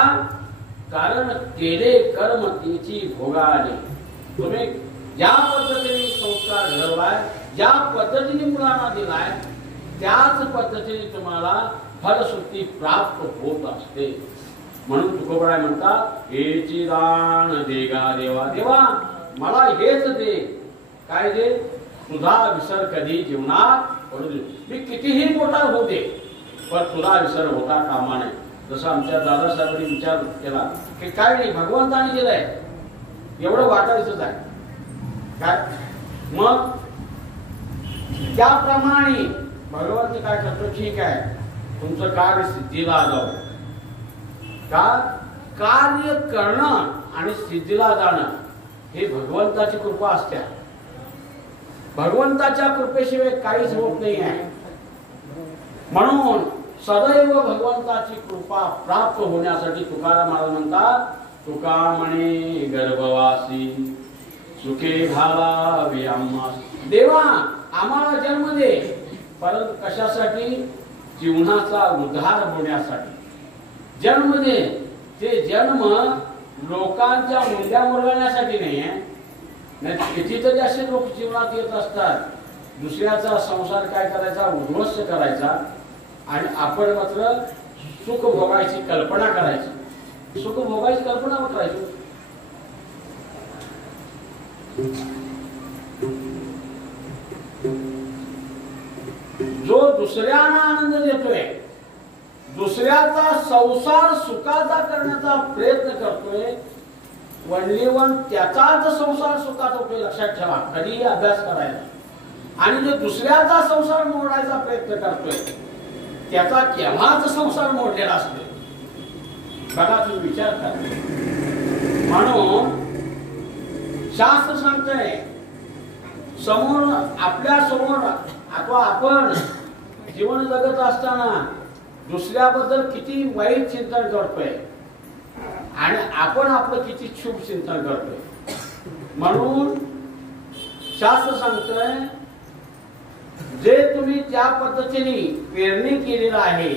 कारण केले कर्म तिची भोगाले. तुम्ही ज्या पद्धतीने संस्कार घडवलाय, ज्या पद्धतीने मुलांना दिलाय, त्याच पद्धतीने तुम्हाला फलश्रुती प्राप्त होत असते. म्हणून तुकोबराय म्हणतात, हेची दान देगा देवा, देवा मला हेच दे. काय दे, तुझा विसर कधी जीवनात पडू दे. मी कितीही मोठा होऊ दे, पण तुझा विसर होता कामा नये. जसं आमच्या दादासाहेबांनी विचार केला की काय नाही, भगवंताने दिलंय एवढं वाटायचंच आहे काय. मग त्याप्रमाणे भगवंत काय करतो, ठीक आहे तुमचं कार्य सिद्धीला जाऊ. का कार्य करणं आणि सिद्धीला जाणं हे भगवंताची कृपा असते. भगवंताच्या कृपेशिवाय काहीच होत नाही आहे. म्हणून सदैव भगवंताची कृपा प्राप्त होण्यासाठी तुकाराम महाराज म्हणतात, तुका म्हणे गर्भवासी सुखे घालावे आम्हा. देवा आम्हाला जन्म दे, परंतु कशासाठी, जीवनाचा उद्धार होण्यासाठी जन्म दे. ते जन्म लोकांच्या मुंड्या मुरगळण्यासाठी नाही आहे. कितीतरी असे लोक जीवनात येत असतात, दुसऱ्याचा संसार काय करायचा, उद्ध्वस्त करायचा, आणि आपण मात्र सुख भोगायची कल्पना करायची, सुख भोगायची कल्पना करायची. जो दुसऱ्यांना आनंद देतोय, दुसऱ्याचा संसार सुखाचा करण्याचा प्रयत्न करतोय, वनलीवन त्याचाच संसार सुखाचा होतोय. लक्षात ठेवा, कधीही अभ्यास करायचा. आणि जो दुसऱ्याचा संसार मोडायचा प्रयत्न करतोय, त्याचा केव्हाच संसार मोडलेला असतो. बघा तुम्ही विचार करा. म्हणून शास्त्र सांगतंय, समोर आपल्या समोर अथवा आपण जीवन जगत असताना दुसऱ्याबद्दल किती वाईट चिंतन करतोय, आणि आपण आपलं किती शुभ चिंतन करतोय. म्हणून शास्त्र सांगतोय जे तुम्ही त्या पद्धतीने पेरणी केलेलं आहे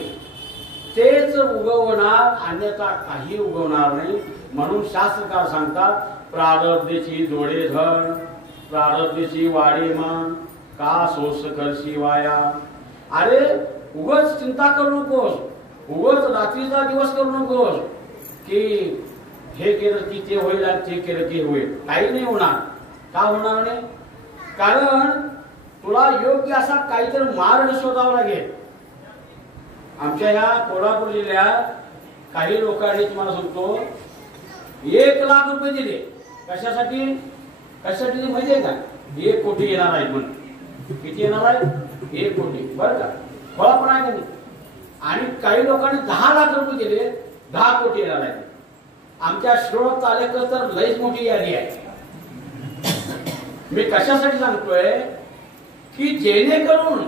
तेच उगवणार, अन्यथा काही उगवणार नाही. म्हणून शास्त्रकार सांगतात प्रारब्धेची जोडे धर, प्रारब्धेची वाढे मान, का सोस करशी वाया. अरे उगाच चिंता करू नकोस, उगाच रात्रीचा दिवस करू नकोस की हे केलं की ते होईल आणि ते केलं की होईल. काही नाही होणार. का होणार नाही? कारण तुला योग्य असा काहीतरी मार्ग शोधावा लागेल. आमच्या ह्या कोल्हापूर जिल्ह्यात काही लोकांनी तुम्हाला सांगतो 1,00,000 रुपये दिले. कशासाठी? कशासाठी माहिती आहे का? 1 कोटी येणार आहे म्हणून. किती येणार आहे? 1 कोटी. बरं का? खोळा पण आहे का नाही? आणि काही लोकांनी 10,00,000 रुपये दिले, 10 कोटी येणार आहे. आमच्या शिरोळ तालुक्यात तर लईच मोठी यादी आहे. मी कशासाठी सांगतोय की जेणेकरून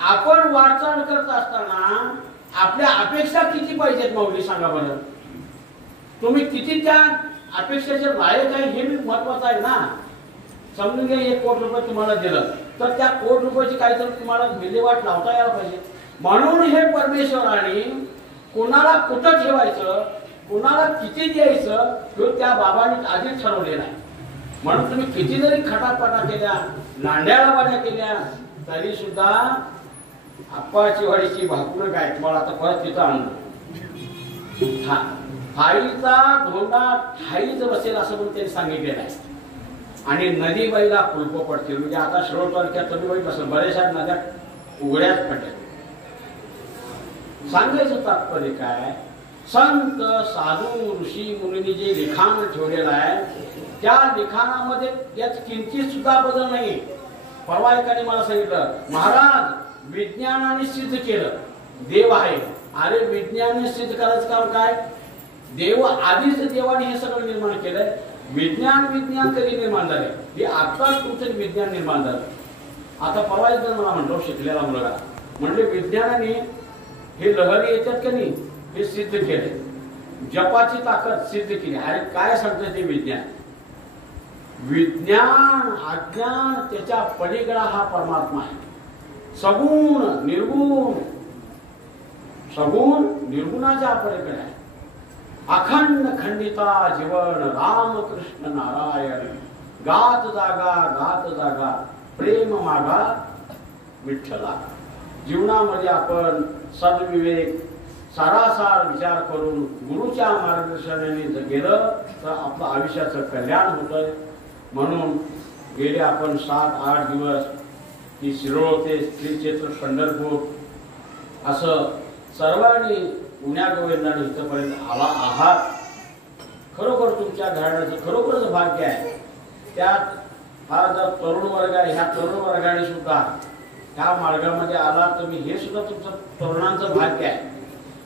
आपण वाटचाल करत असताना आपल्या अपेक्षा किती पाहिजेत माऊली सांगा बरं. तुम्ही किती त्या अपेक्षेचे लायक आहे हे महत्वाचं आहे ना. समजून घ्या 1 कोटी रुपये तुम्हाला दिलं तर त्या 1 कोटी रुपयाची काहीतरी तुम्हाला विल्हेवाट लावता यायला पाहिजे. म्हणून हे परमेश्वराने कोणाला कुठं ठेवायचं, कोणाला किती द्यायचं हे त्या बाबांनी आधीच ठरवलेलं आहे. म्हणून तुम्ही किती जरी खटापटा केल्या, नांड्याला बाड्या केल्या तरी सुद्धा आप्पाची वाडीची भाकणं काय तुम्हाला आता परत तिथं आणलं. थाईचा धोंडा ठाईच बसेल असं म्हणून त्यांनी सांगितलेलं आहे. आणि नदी बाईला फुलपो पडतील. म्हणजे आता शिरोळ तालुक्यात नदी बाई बसेल, बऱ्याचशा नद्या उघड्याच पडल्या. सांगायचं तात्पर्य काय? संत साधू ऋषी मुनींनी जे लिखाण ठेवलेलं आहे त्या लिखाणामध्ये यात किंचित सुद्धा बदल नाही. परवा एकाने मला सांगितलं महाराज विज्ञानाने सिद्ध केलं देव आहे. अरे विज्ञानाने सिद्ध करायचं काम काय? देव आधीच देवाने हे सगळं निर्माण केलंय. विज्ञान कधी निर्माण झाले? हे आत्ताच तुमचं विज्ञान निर्माण झालं. आता परवा एकदा मला म्हणतो शिकलेला मुलगा म्हणजे विज्ञानाने हे लहरी येतात का नाही हे सिद्ध केले, जपाची ताकद सिद्ध केली. अरे काय सांगतं ते विज्ञान? विज्ञान अज्ञान त्याच्या पलीकडा हा परमात्मा आहे. सगुण निर्गुण, सगुण निर्गुणाच्या पलीकडे आहे. अखंड खंडिता जीवन रामकृष्ण नारायण, गात जागा प्रेम मागा विठ्ठला. जीवनामध्ये आपण सद्विवेक सारासार विचार करून गुरुच्या मार्गदर्शनाने गेलं तर आपलं आयुष्याचं कल्याण होतं. म्हणून गेले आपण 7-8 दिवस की शिरोळ ते श्री क्षेत्र पंढरपूर असं सर्वांनी पुण्या गोविंदाने इथपर्यंत आला आहात. खरोखर तुमच्या घराण्याचं खरोखरच भाग्य आहे. त्यात हा जर तरुण वर्ग आहे, ह्या तरुण वर्गाने सुद्धा ह्या मार्गामध्ये आला तर मी हे सुद्धा तुमचं तरुणांचं भाग्य आहे.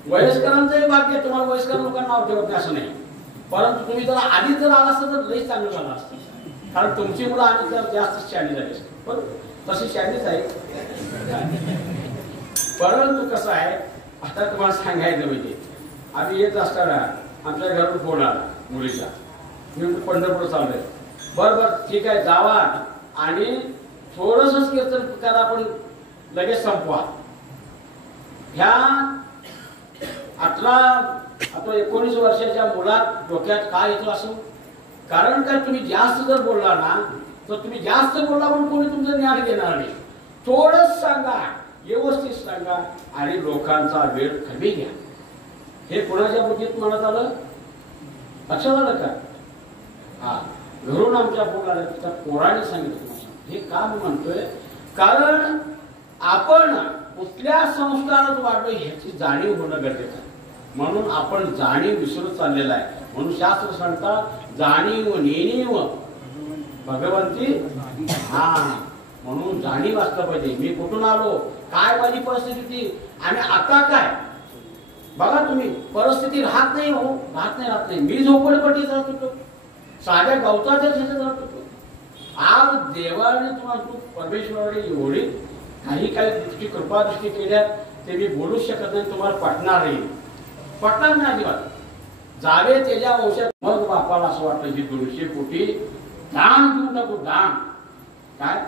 वयस्करांचंही भाग्य. तुम्हाला वयस्कर लोकांना नाव ठेवत नाही असं नाही, परंतु तुम्ही जर आधी जर आला असतं तर लई चांगलं झालं असतं. कारण तुमची मुलं आधी जर जास्त शहाणी झाली असते. बरोबर तशी शहाणीच आहे. परंतु कसं आहे आता तुम्हाला सांगायचं म्हणजे आम्ही येत असताना आमच्या घरून फोन आला मुलीचा, मी पंढरपूर चाललोय. बरं ठीक आहे जावा आणि थोडंसंच कीर्तन करा पण लगेच संपवा. ह्या 18-19 वर्षाच्या मुलात डोक्यात काय येतो असं? कारण काय तुम्ही जास्त जर बोलला ना तर तुम्ही जास्त बोलला पण कोणी तुमचं ज्ञान घेणार नाही. थोडंच सांगा, व्यवस्थित सांगा आणि लोकांचा वेळ कमी घ्या. हे कोणाच्या बुद्धीत म्हणत आलं? लक्षात आलं का? हा घरून आमच्या फोन आला त्या पोराने सांगितलं. हे का मी म्हणतोय? कारण आपण कुठल्या संस्कारात वाढलो ह्याची जाणीव होणं गरजेचं आहे. म्हणून आपण जाणीव विसरत चाललेला आहे. म्हणून शास्त्र सांगतात जाणीव नेणीव भगवंती. हा म्हणून जाणीव असलं पाहिजे. मी कुठून आलो, काय माझी परिस्थिती होती आणि आता काय. बघा तुम्ही परिस्थिती राहत नाही हो, राहत नाही. मी झोपडपट्टीत राहत होतो, साध्या गवताच्या शेतात राहत होतो. आज देवाने तुम्हाला परमेश्वराने एवढी काही दृष्टी कृपा दृष्टी केल्या ते मी बोलूच शकत नाही. तुम्हाला पटणार नाही, पटणार नाही अजिबात. जावे त्याच्या वंशात. मग बापाला असं वाटलं की 200 कोटी दान देऊ नको, दान काय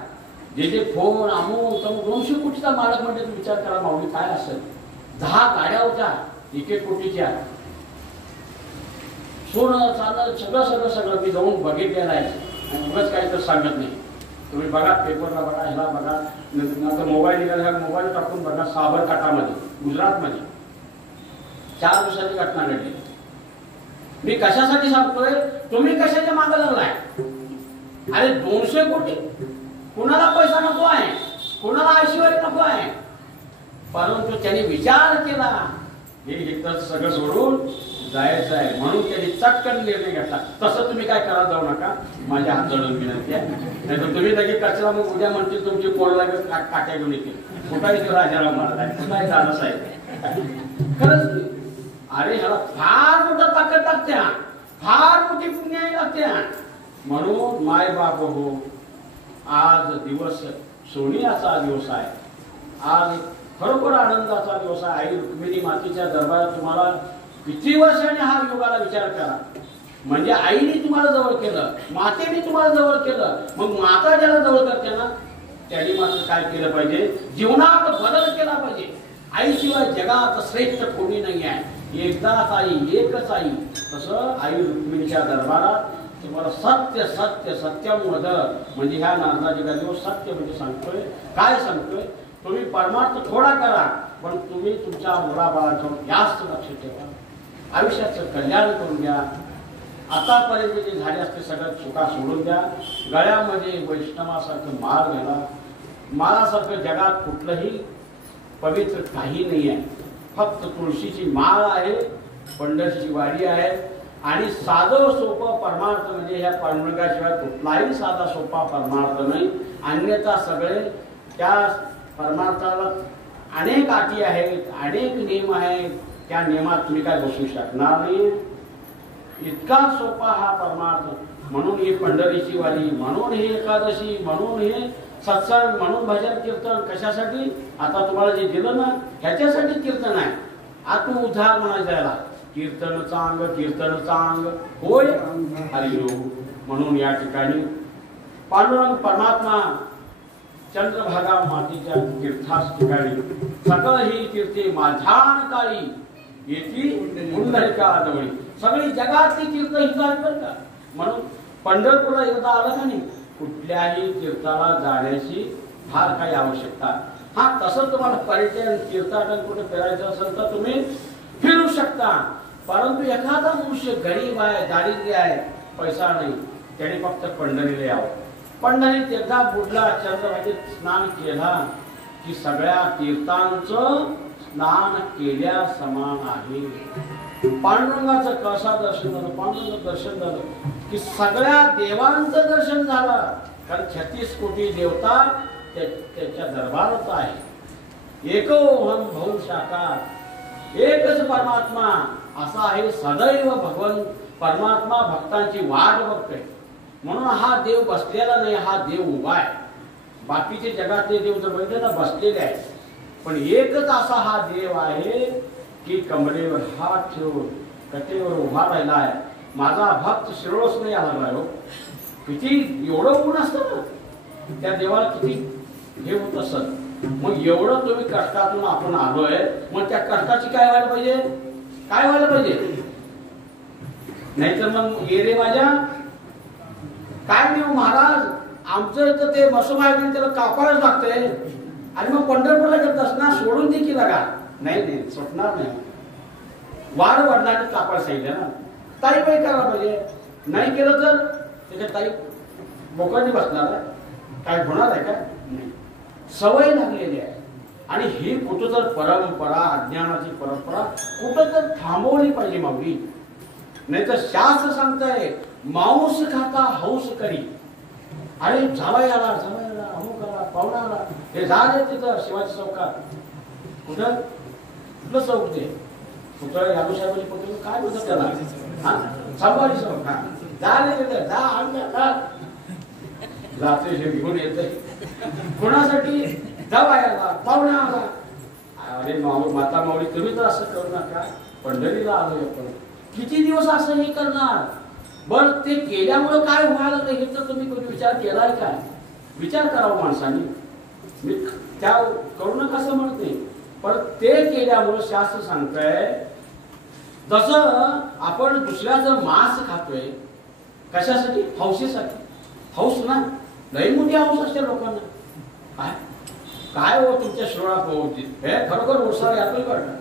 जे जे फोन अमूक तमूक 200 कोटीचा मालक म्हणजे विचार करा माऊली काय असेल. 10 गाड्या होत्या 1-1 कोटीच्या, सोनं चाललं सगळं सगळं सगळं मी जाऊन बघितलेलं आहे आणि उगाच काही तर सांगत नाही. तुम्ही बघा, पेपरला बघा, ह्याला बघा, नंतर मोबाईल निघाला, मोबाईल टाकून बघा. साबरकाठामध्ये गुजरातमध्ये 4 दिवसाची घटना घडली. मी कशासाठी सांगतोय, तुम्ही कशाच्या मागे लागलाय. अरे 200 कोटी, कुणाला पैसा नको आहे, कुणाला ऐश्वर्य नको आहे, परंतु त्यांनी विचार केला हे तर सगळं सोडून जायचं आहे म्हणून त्यांनी चटकन निर्णय घेतला. तसं तुम्ही काय करायला जाऊ नका, माझ्या हात जोडून विनंती आहे. नाही तर तुम्ही लगेच कचरा मग उद्या म्हणतील तुमची पोरला काट्या घेऊन येतील. कुठाही तो राजाराम महाराज कुठाही झालं साहेब. खरंच अरे ह्याला फार मोठा ताकद लागत्या, फार मोठी पुण्याई लागत्या. म्हणून माय बाप हो, आज दिवस सोनियाचा दिवस आहे. आज खरोखर आनंदाचा दिवस आहे. आई रुक्मिणी मातेच्या दरबारात तुम्हाला किती वर्षांनी हा योगाला विचार करा. म्हणजे आईने तुम्हाला जवळ केलं, मातेने तुम्हाला जवळ केलं. मग माता ज्याला जवळ करते ना त्यांनी मात्र काय केलं पाहिजे, जीवनात बदल केला पाहिजे. आईशिवाय जगात श्रेष्ठ कोणी नाही आहे. एकदाच आई, एकच आई. तसं आई रुक्मिणीच्या दरबारात तुम्हाला सत्य सत्य सत्यम वद, म्हणजे ह्या नारदाजी दिवस सत्य म्हणजे सांगतोय. काय सांगतोय, तुम्ही परमार्थ थोडा करा पण तुम्ही तुमच्या मुलाबाळांच्यावर जास्त लक्ष ठेवा. आयुष्याचं कल्याण करून द्या. आतापर्यंत जे झाले असते सगळं चुका सोडून द्या. गळ्यामध्ये वैष्णवासारखं माळ घाला. माळासारखं जगात कुठलंही पवित्र काही नाही आहे. फक्त तुळशीची माळ आहे, पंढरीची वारी आहे आणि साधं सोपं परमार्थ म्हणजे ह्या पांडुरंगाशिवाय कुठलाही साधा सोपा परमार्थ नाही. अन्यथा सगळे त्या परमार्थाला अनेक अटी आहेत, अनेक नियम आहेत. त्या नियमात तुम्ही काय बसू शकणार नाही. इतका सोपा हा परमार्थ. म्हणून ही पंढरीची वारी, म्हणून ही एकादशी, म्हणून हे सत्संग, म्हणून भजन कीर्तन. कशासाठी, आता तुम्हाला जे दिलं ना ह्याच्यासाठी कीर्तन आहे. आत्मउद्धार म्हणायचं याला. कीर्तन चांग, कीर्तन चांग होय हरिओ. म्हणून या ठिकाणी पांडुरंग परमात्मा चंद्रभागा मातीच्या तीर्थास ठिकाणी सकळ ही तीर्थे माझ्यान काळी येथी पुंडलिका जवळी. सगळी जगातली तीर्थ इथं आहेत बरं का. म्हणून पंढरपूरला एकदा आलं का नाही, कुठल्याही तीर्थाला जाण्याची फार काही आवश्यकता. हा तसं तुम्हाला पर्यटन तीर्थाटन कुठे फिरायचं असेल तर तुम्ही फिरू शकता. परंतु एखादा मनुष्य गरीब आहे, दारिद्र्य आहे, पैसा नाही, त्याने फक्त पंढरीला यावं. पंढरीत एकदा बुडला, चंद्रभागेत स्नान केला की सगळ्या तीर्थांचं स्नान केल्या समान आहे. पांडुरंगाचं कसा दर्शन झालं, पांडुरंग दर्शन झालं की सगळ्या देवांचं दर्शन झालं. कारण 36 कोटी देवता त्याच्या दरबारात आहे. एकोहम भौ शाखा, एकच परमात्मा असा आहे. सदैव भगवान परमात्मा भक्तांची वाट बघतोय. म्हणून हा देव बसलेला नाही, हा देव उभा आहे. बाकीचे जगातले देव तर बघितले ना बसलेले आहेत, पण एकच असा हा देव आहे की कमरेवर हात ठेवून कटेवर उभा राहिला आहे. माझा भक्त शिरोळच नाही आला हो. किती एवढं गुण असतं ना त्या देवाला, किती हे होत असत. मग एवढं तुम्ही कष्टातून आपण आलोय, मग त्या कष्टाची काय व्हायला पाहिजे, काय व्हायला पाहिजे. नाहीतर मग ये रे माझ्या काय देऊ महाराज, आमचं इथं ते बसवायला त्याला कापायलाच लागतंय आणि मग पंढरपूरला करत असणार सोडून दे की लगा. नाही नाही सुटणार नाही. वाढ वाढणार कापायला सांगितलं ना. ताई बाई करायला पाहिजे. नाही केलं तर त्याच्या ताई बोकांनी बसणार आहे, काय होणार आहे का नाही. सवय लागलेली आहे. आणि ही कुठं तर परंपरा, अज्ञानाची परंपरा कुठं तर थांबवली पाहिजे माऊली. नाही तर शास्त्र सांगताय मांस खाता हौस करी. अरे जावयाला जावयाला अमुक आला, पाहुणा आला, हे झाले तिथं शिवाजी चौकात. कुठं कुठलं चौक ते पुतळे यादूसाहेबांची पुतळे काय बोलतात त्याला, संभाजी चौक. झाले तिथं जा आणल्या जाते हे घेऊन येते. कोणासाठी, जावयाला पाहुणा आला. अरे माता माऊली तुम्ही तर असं करू नका. पंढरीला आलोय आपण, किती दिवस असं हे करणार? बर ते केल्यामुळे काय व्हायला लागलं हे तर तुम्ही कधी विचार केलाय काय? विचार करावा माणसाने. मी त्या करू नका असं म्हणत नाही, पण ते केल्यामुळे शास्त्र सांगतंय जसं आपण दुसऱ्याचं मांस खातोय कशासाठी? हौसेसाठी. हौस ना, लई मोठी हौस असते लोकांना. काय काय हो तुमच्या श्रोळात होती हे खरोखर ओसाळ यातून काढणार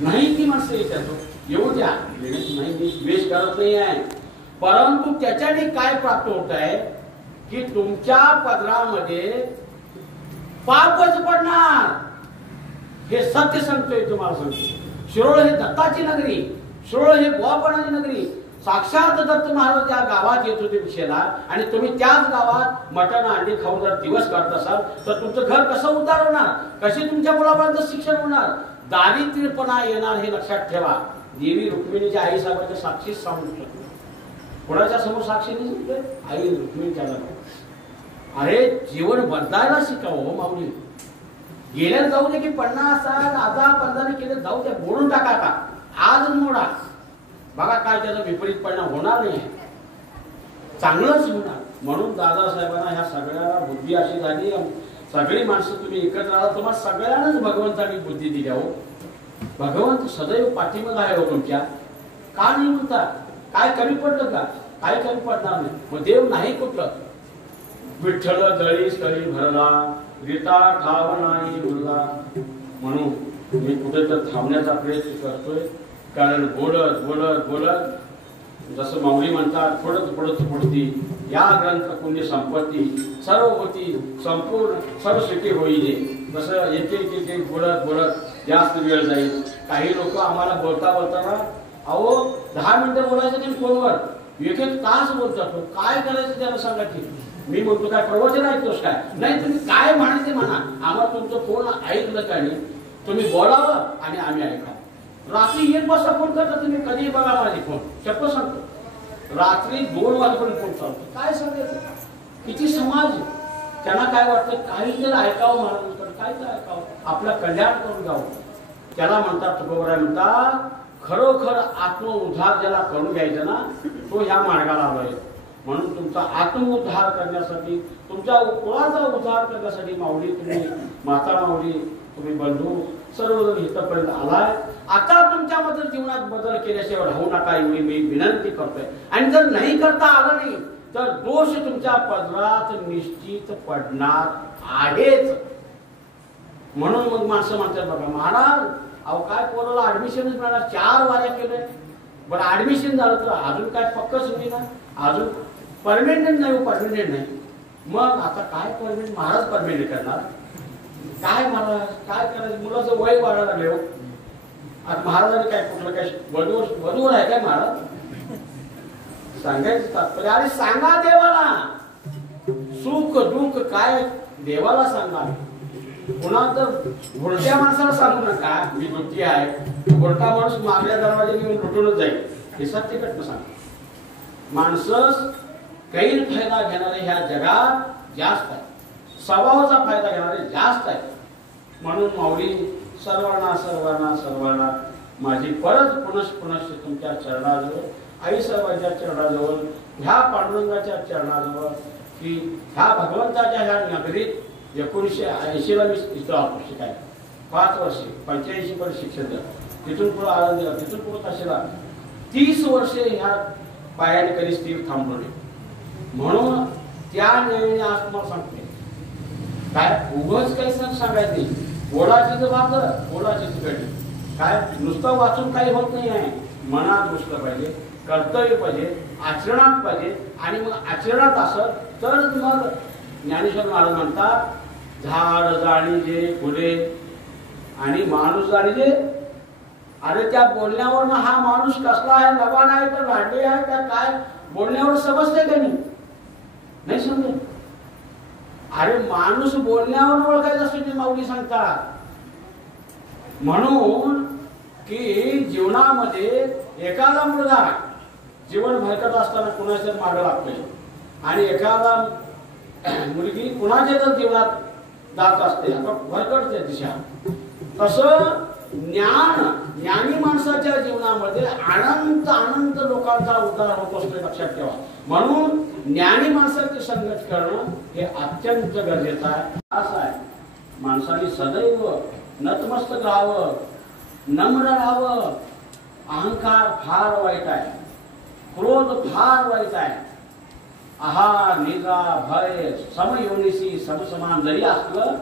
नाही की माणसं येतात येऊ द्या, नाही मी द्वेष करत नाही आहे, परंतु त्याच्याने काय प्राप्त होत आहे की तुमच्या पदरामध्ये पापच पडणार. हे सत्य सांगतोय तुम्हाला. सांगतो शिरोळ हे दत्ताची नगरी, शिरोळ हे बुवापणाची नगरी. साक्षात दत्त महाराज त्या गावात येत होते भिक्षेला आणि तुम्ही त्याच गावात मटण अंडी खाऊन जर दिवस काढत असाल तर तुमचं घर कसं उद्धार होणार? कसे तुमच्या मुलाबाळांचं शिक्षण होणार? दारिद्र्यपणा येणार हे लक्षात ठेवा. देवी रुक्मिणीच्या आई साहेबांच्या साक्षीच सांगू शकतो. कोणाच्या समोर साक्षी नाही सांगतोय? आई रुक्मिणीच्या जवळ. अरे जीवन बदलायला शिकावं हो माऊली. गेल्या जाऊ दे की 50 साल 10-15 केले जाऊ द्या, मोडून टाका का आज मोडा. बघा काय त्याचा विपरीत परिणाम होणार नाही, चांगलंच होणार. म्हणून दादासाहेबांना ह्या सगळ्याला बुद्धी अशी झाली. सगळी माणसं तुम्ही एकत्र आला, तुम्हाला सगळ्यांनाच भगवंतांनी बुद्धी दिली हो. भगवंत सदैव पाठीमागे आहे हो तुमच्या. का नाही म्हणता? काय कमी पडलं का? काय कमी पडणार नाही. मग देव नाही कुठलं? विठ्ठल दळी स्थळी भरला, गीता ठाव नाही उरला. म्हणून मी कुठे तर थांबण्याचा प्रयत्न करतोय, कारण बोलत बोलत बोलत जसं माऊली म्हणतात पडत पडत पडती या ग्रंथ पुण्य संपत्ती सर्व होती संपूर्ण सर्व सुखी होईल. तसं एक एक एक बोलत बोलत जास्त वेळ जाईल. काही लोक आम्हाला बोलता बोलताना अहो 10 मिनिटं बोलायचं की फोनवर 1-1 तास बोलतात. काय करायचं त्याला सांगा की. मी म्हणतो काय प्रवचन ऐकतोस काय? नाही, तुम्ही काय म्हणायचे म्हणा. आम्हाला तुमचं फोन ऐकलं का नाही तुम्ही बोलावं आणि आम्ही ऐका. रात्री 1 वाजता फोन करता तुम्ही, कधी बघा माझे फोन. चप्प सांगतो रात्री 2 वाजेपर्यंत फोन चालतो. काय सांगायचं? किती समाज त्यांना काय वाटतं काहीतरी ऐकावं महाराजांकडे, काय तर ऐकावं, आपलं कल्याण करून जावं. त्याला म्हणतात तुकोबराय म्हणतात खरोखर आत्मउद्धार ज्याला करून घ्यायचा ना तो ह्या मार्गाला आलाय. म्हणून तुमचा आत्मउद्धार करण्यासाठी, तुमच्या कुळाचा उद्धार करण्यासाठी माऊली तुम्ही, माता माऊली तुम्ही बंधू सर्वजण इथपर्यंत आलाय. आता तुमच्यामध्ये जीवनात बदल केल्याशिवाय राहू नका एवढी मी विनंती करतोय. आणि जर नाही करता आलं नाही तर दोष तुमच्या पदरात निश्चित पडणार आहेच. म्हणून मग माणसं म्हणतात बघा महाराज अहो काय पोराला ऍडमिशनच मिळणार, 4 वाऱ्या केले. बरं ऍडमिशन झालं तर अजून काय पक्कच होती ना, अजून परमेनंट नाही. परमेनंट नाही मग आता काय परमेनंट? महाराज परमेनंट करणार काय? महाराज काय करायचं? मुलाचं वय वाढायला लागले हो. आता महाराजांनी काय कुठलं काय वधूवर आहे काय महाराज? सांगायचं तात्पर्य अरे सांगा देवाला. सुख दुःख काय देवाला सांगा. पुन्हा तर उलट्या माणसाला सांगू नका मी दुःखी आहे. उलटा माणूस मागल्या दरवाजे घेऊन लुटूनच जाईल. हे सत्य कट सांग. माणसं गैरफायदा घेणारे ह्या जगात जास्त आहे, स्वभावाचा फायदा घेणारे जास्त आहे. म्हणून माऊली सर्वांना सर्वांना सर्वांना माझी परत पुनश्च तुमच्या चरणाजवळ, आई सर्वांच्या चरणाजवळ, ह्या पांडुरंगाच्या चरणाजवळ की ह्या भगवंताच्या ह्या नगरीत 1980ला मी इथं आलो शिकायला. 5 वर्षे 85 पर्यंत शिक्षण झालं. तिथून पुढे आनंद दिला. तिथून पुढे तसेला 30 वर्षे ह्या पायाने कधी स्थिर थांबलो नाही. म्हणून त्या निर्णयाने आज तुम्हाला सांगते काय उगाच काही सांगायचं नाही. बोलाची तर वापर बोलाची कळली काय नुसतं वाचून काही होत नाही आहे. मनात घुसलं पाहिजे, कर्तव्य पाहिजे, आचरणात पाहिजे. आणि मग आचरणात असं तर मग ज्ञानेश्वर महाराज म्हणतात झाड जाणीजे फुले आणि माणूस जाणीजे. अरे त्या बोलण्यावर हा माणूस कसला आहे, लबाड आहे का भांडे आहे का काय, बोलण्यावर समजते का नाही समजत. अरे माणूस बोलण्यावर ओळखायचं असतो ते माऊली सांगतात. म्हणून की जीवनामध्ये एखादा मुलगा जीवन भरकट असताना कुणाच्या मागे लागतोय आणि एखादा मुलगी कुणाच्या तर जीवनात जात असते भरकटते दिशा. तसं ज्ञानी माणसाच्या जीवनामध्ये अनंत अनंत लोकांचा उद्धार होत असतो, लक्षात ठेवा. म्हणून ज्ञानी माणसाची संगत करणं हे अत्यंत गरजेचं आहे. असं आहे, माणसाने सदैव नतमस्तक राहावं, नम्र राहावं. अहंकार फार वाईट आहे, क्रोध फार वाईट आहे. आहार निद्रा भय समयोनिसी समसमान जरी असलं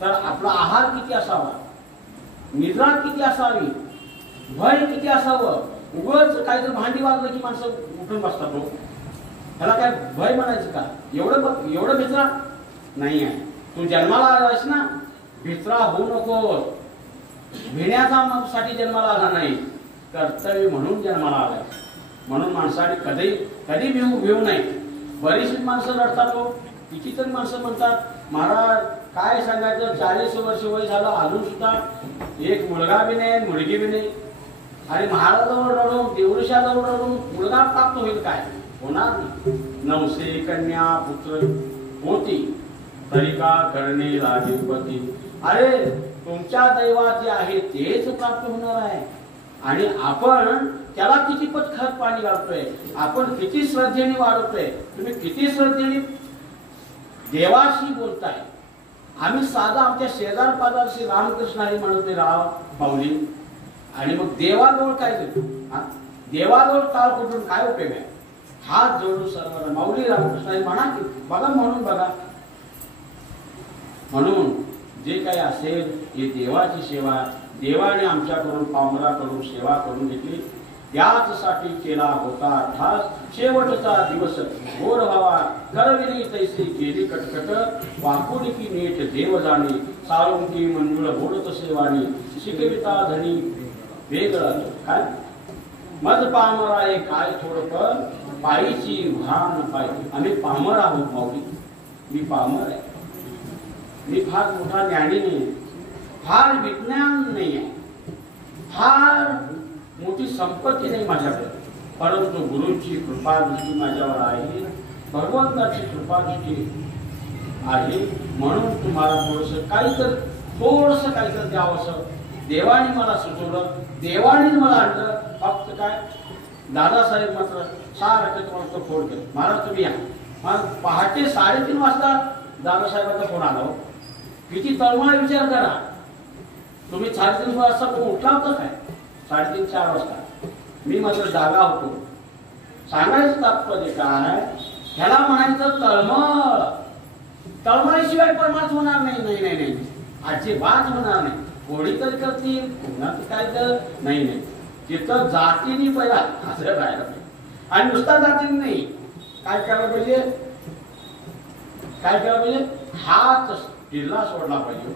तर आपला आहार किती असावा, निद्रा किती असावी, भय किती असावं. उगाच काहीतरी भांडी वाजलं की माणसं उठून बसतात. हो, त्याला काय भय म्हणायचं का? एवढं भित्रा नाही आहे. तू जन्माला आलायस ना, भित्रा होऊ नको. भिण्याचा साठी जन्माला आला नाही, कर्तव्य म्हणून जन्माला आलाय. म्हणून माणसाने कधी भिवू नये. बरीचशी माणसं रडतात. हो, कितीतरी माणसं म्हणतात महाराज काय सांगायचं, 40 वर्ष वय झालं अजून सुद्धा एक मुलगा बी नाही मुलगी बी नाही. अरे महाराजाजवळ रडून देवऋषाजवळ रडून मुलगा प्राप्त होईल काय? होणार नाही. नवसे कन्या पुत्र होती तरी का करणे लागे पती. अरे तुमच्या दैवात जे आहे तेच प्राप्त होणार आहे. आणि आपण त्याला किती पट खत पाणी घालतोय, आपण किती श्रद्धेने वाढवतोय, तुम्ही किती श्रद्धेने देवाशी बोलताय. आम्ही साधा आमच्या शेजार पाजारशी रामकृष्ण हरी म्हणतोय राव माऊली, आणि मग देवाजवळ काय देतो? देवाजवळ काळ कुठून काय उपयोग आहे? हात जोडून सर्व माऊली रामकृष्ण हरी म्हणा की बघा, म्हणून बघा. म्हणून जे काही असेल हे देवाची सेवा, देवाने आमच्याकडून पामराकडून सेवा करून घेतली. याचसाठी केला होता ठास शेवटचा दिवस घोर व्हावा. करविली तैसी केली कटकट वाकुडी की नीट देव जाणे. साळुंकी मंजुळ बोलत सेवानी शिकविता धनी वेगळं काय मज पामराये काय थोडं पायीची भान पाहिजे. आम्ही पामर आहोत माऊली, मी पामर आहे. मी फार मोठा ज्ञानी नाही, फार विज्ञान नाही आहे, फार मोठी संपत्ती नाही माझ्याकडे, परंतु गुरुची कृपा दृष्टी माझ्यावर आहे, भगवंताची कृपा दृष्टी आहे. म्हणून तुम्हाला थोडस काहीतरी द्यावंसं देवाने मला सुचवलं, देवाने मला आणलं. फक्त काय दादासाहेब मात्र सारखं तुम्हाला फोन केलं, महाराज तुम्ही या. मग पहाटे 3:30 वाजता दादासाहेबांचा फोन आला. किती तळमळ विचार करा. तुम्ही 3:30 वाजता उठला होता काय? 3:30-4 वाजता मी मात्र जागा होतो. सांगायचं तात्पर्य काय, ह्याला म्हणायचं तळमळ. तळमळीशिवाय परमार्थ होणार नाही. नाही नाही नाही, अजिबात होणार नाही. कोणी तरी करतील, पुन्हा काय तर नाही. तिथं जातीने पहिला असं राहायला पाहिजे. आणि नुसता जातीने नाही, काय करायला पाहिजे, काय करायला पाहिजे, हात ढिला सोडला पाहिजे.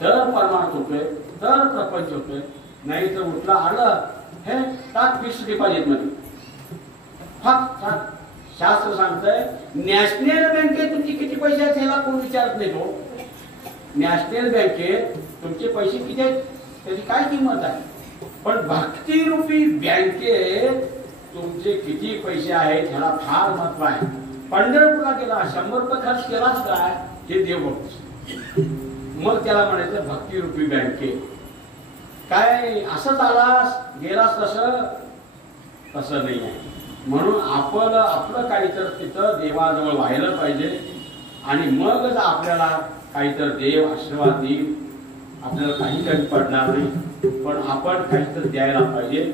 तर परमार्थ होतोय, तर प्रपंच होतोय. नाही तर उठला आलं हे टाक फिक्स डिपॉझिट मध्ये. फक्त शास्त्र सांगतंय नॅशनल बँकेत तुमचे किती पैसे आहेत ह्याला कोण विचारत नाही. तो नॅशनल बँकेत तुमचे पैसे किती आहेत त्याची काय किंमत आहे, पण भक्तिरूपी बँकेत तुमचे किती पैसे आहेत ह्याला फार महत्व आहे. पंढरपूरला गेला 100 रुपये खर्च केलाच काय हे देव बघतो. मग त्याला म्हणायचं भक्तिरूपी बँकेत. काय असंच आलास गेलास तसं नाही आहे. म्हणून आपलं काहीतरी तिथं देवाजवळ व्हायला पाहिजे. आणि मगच आपल्याला काहीतरी देव आशीर्वाद देईल. आपल्याला काही कमी पडणार नाही, पण आपण काहीतरी द्यायला पाहिजे.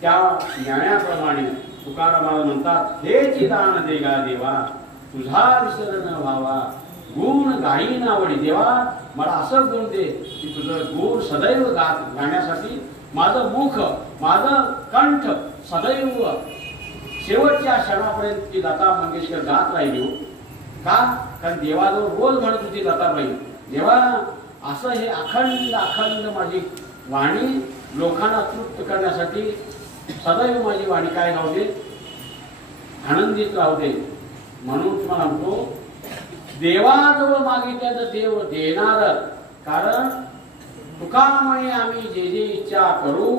त्या न्यायाप्रमाणे तुकारामाला म्हणतात हेची दान देगा देवा तुझा विसर न व्हावा. गुण गाई नावडी देवा, मला असं गुण दे की तुझं गुण सदैव गाण्यासाठी माझं मुख माझं कंठ सदैव शेवटच्या क्षणापर्यंत ती लता मंगेशकर गात राहिली. का? कारण देवाजवळ रोज म्हणत होती लताबाई, देवा असं हे अखंड माझी वाणी लोकांना तृप्त करण्यासाठी सदैव माझी वाणी काय राहू दे, आनंदित राहू दे. म्हणून तुम्हाला म्हणतो देवाजवळ मागितल्याचं देव देणार. कारण तुका म्हणे आम्ही जे जे इच्छा करू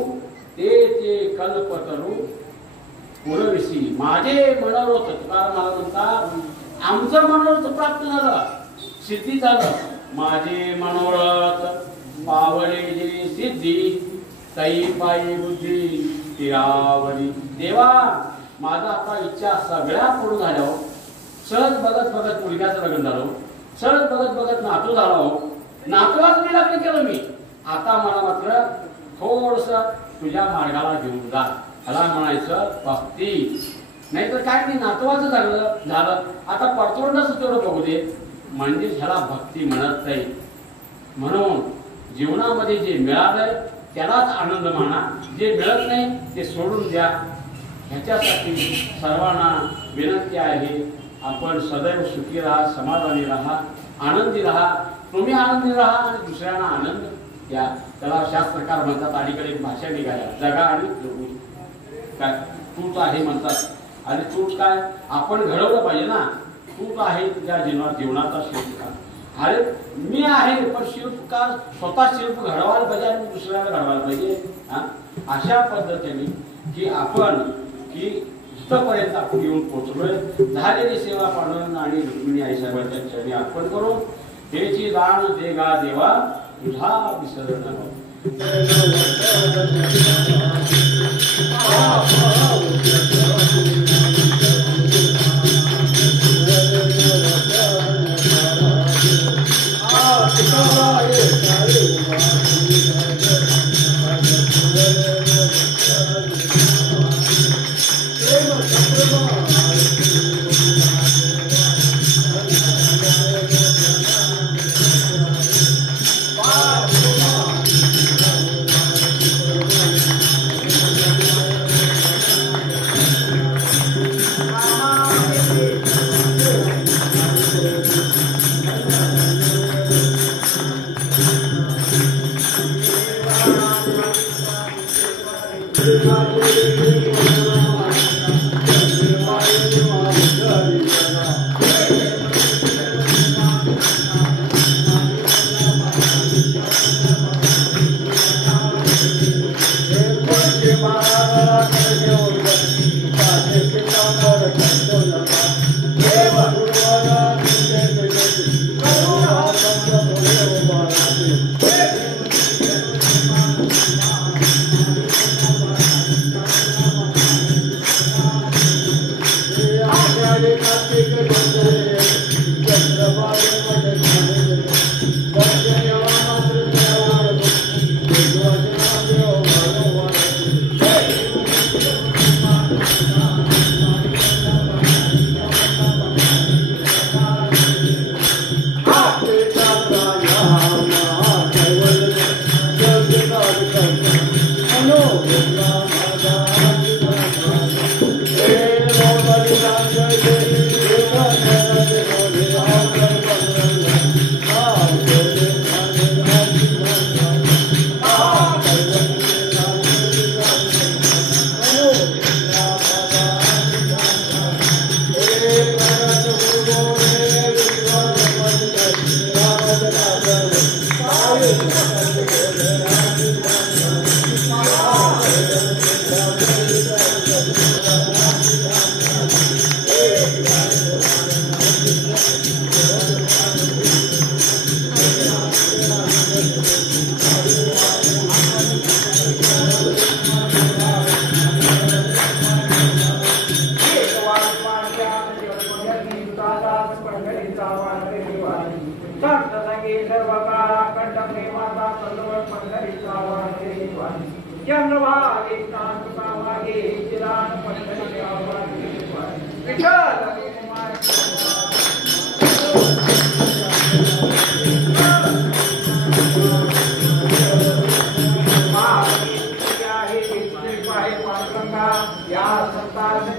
ते ते कल्प करू पुरविसी माझे मनोरथ. तुकाराम मला म्हणतात आमचं मनोरथ प्राप्त झालं, सिद्धी झालं. माझे मनोरथ पावले जे सिद्धी तई पायी बुद्धी तिरावरी. देवा माझा आता इच्छा सगळ्या पूर्ण झाल्या हो. सहज बघत बघत मुलग्याचं लग्न झालं, सहज बघत बघत नातू झाला हो. नातवाच मी लग्न केलं मी. आता मला मात्र थोडस तुझ्या मार्गाला घेऊन जा. ह्याला म्हणायचं भक्ती. नाहीतर काय मी नातवाचं झालं आता परतोंडच तेवढं बघू दे म्हणजे ह्याला भक्ती म्हणत नाही. म्हणून जीवनामध्ये जे मिळालंय त्यालाच आनंद माना, जे मिळत नाही ते सोडून द्या. ह्याच्यासाठी सर्वांना विनंती आहे, आपण सदैव सुखी राहा, समाधानी राहा, आनंदी राहा. तुम्ही आनंदी राहा आणि दुसऱ्यांना आनंद द्या. त्याला शास्त्रकार म्हणतात, अलीकडे एक भाषा निघाल्या, जगा आणि जगू. काय तूच आहे म्हणतात. आणि तूच काय आपण घडवलं पाहिजे ना. तूच आहे तुझ्या जीवनाचा शिल्पकार. अरे मी आहे पण शिल्पकार स्वतः शिल्प घडवायला पाहिजे आणि दुसऱ्याला घडवायला पाहिजे. अशा पद्धतीने की आपण की इथपर्यंत आपण येऊन पोहोचलोय. झालेली सेवा पांडुरंग आणि रुक्मिणी आईसाहेबांच्या चरणी अर्पण करून हेची दान देगा देवा तुझा विसरण. या संतान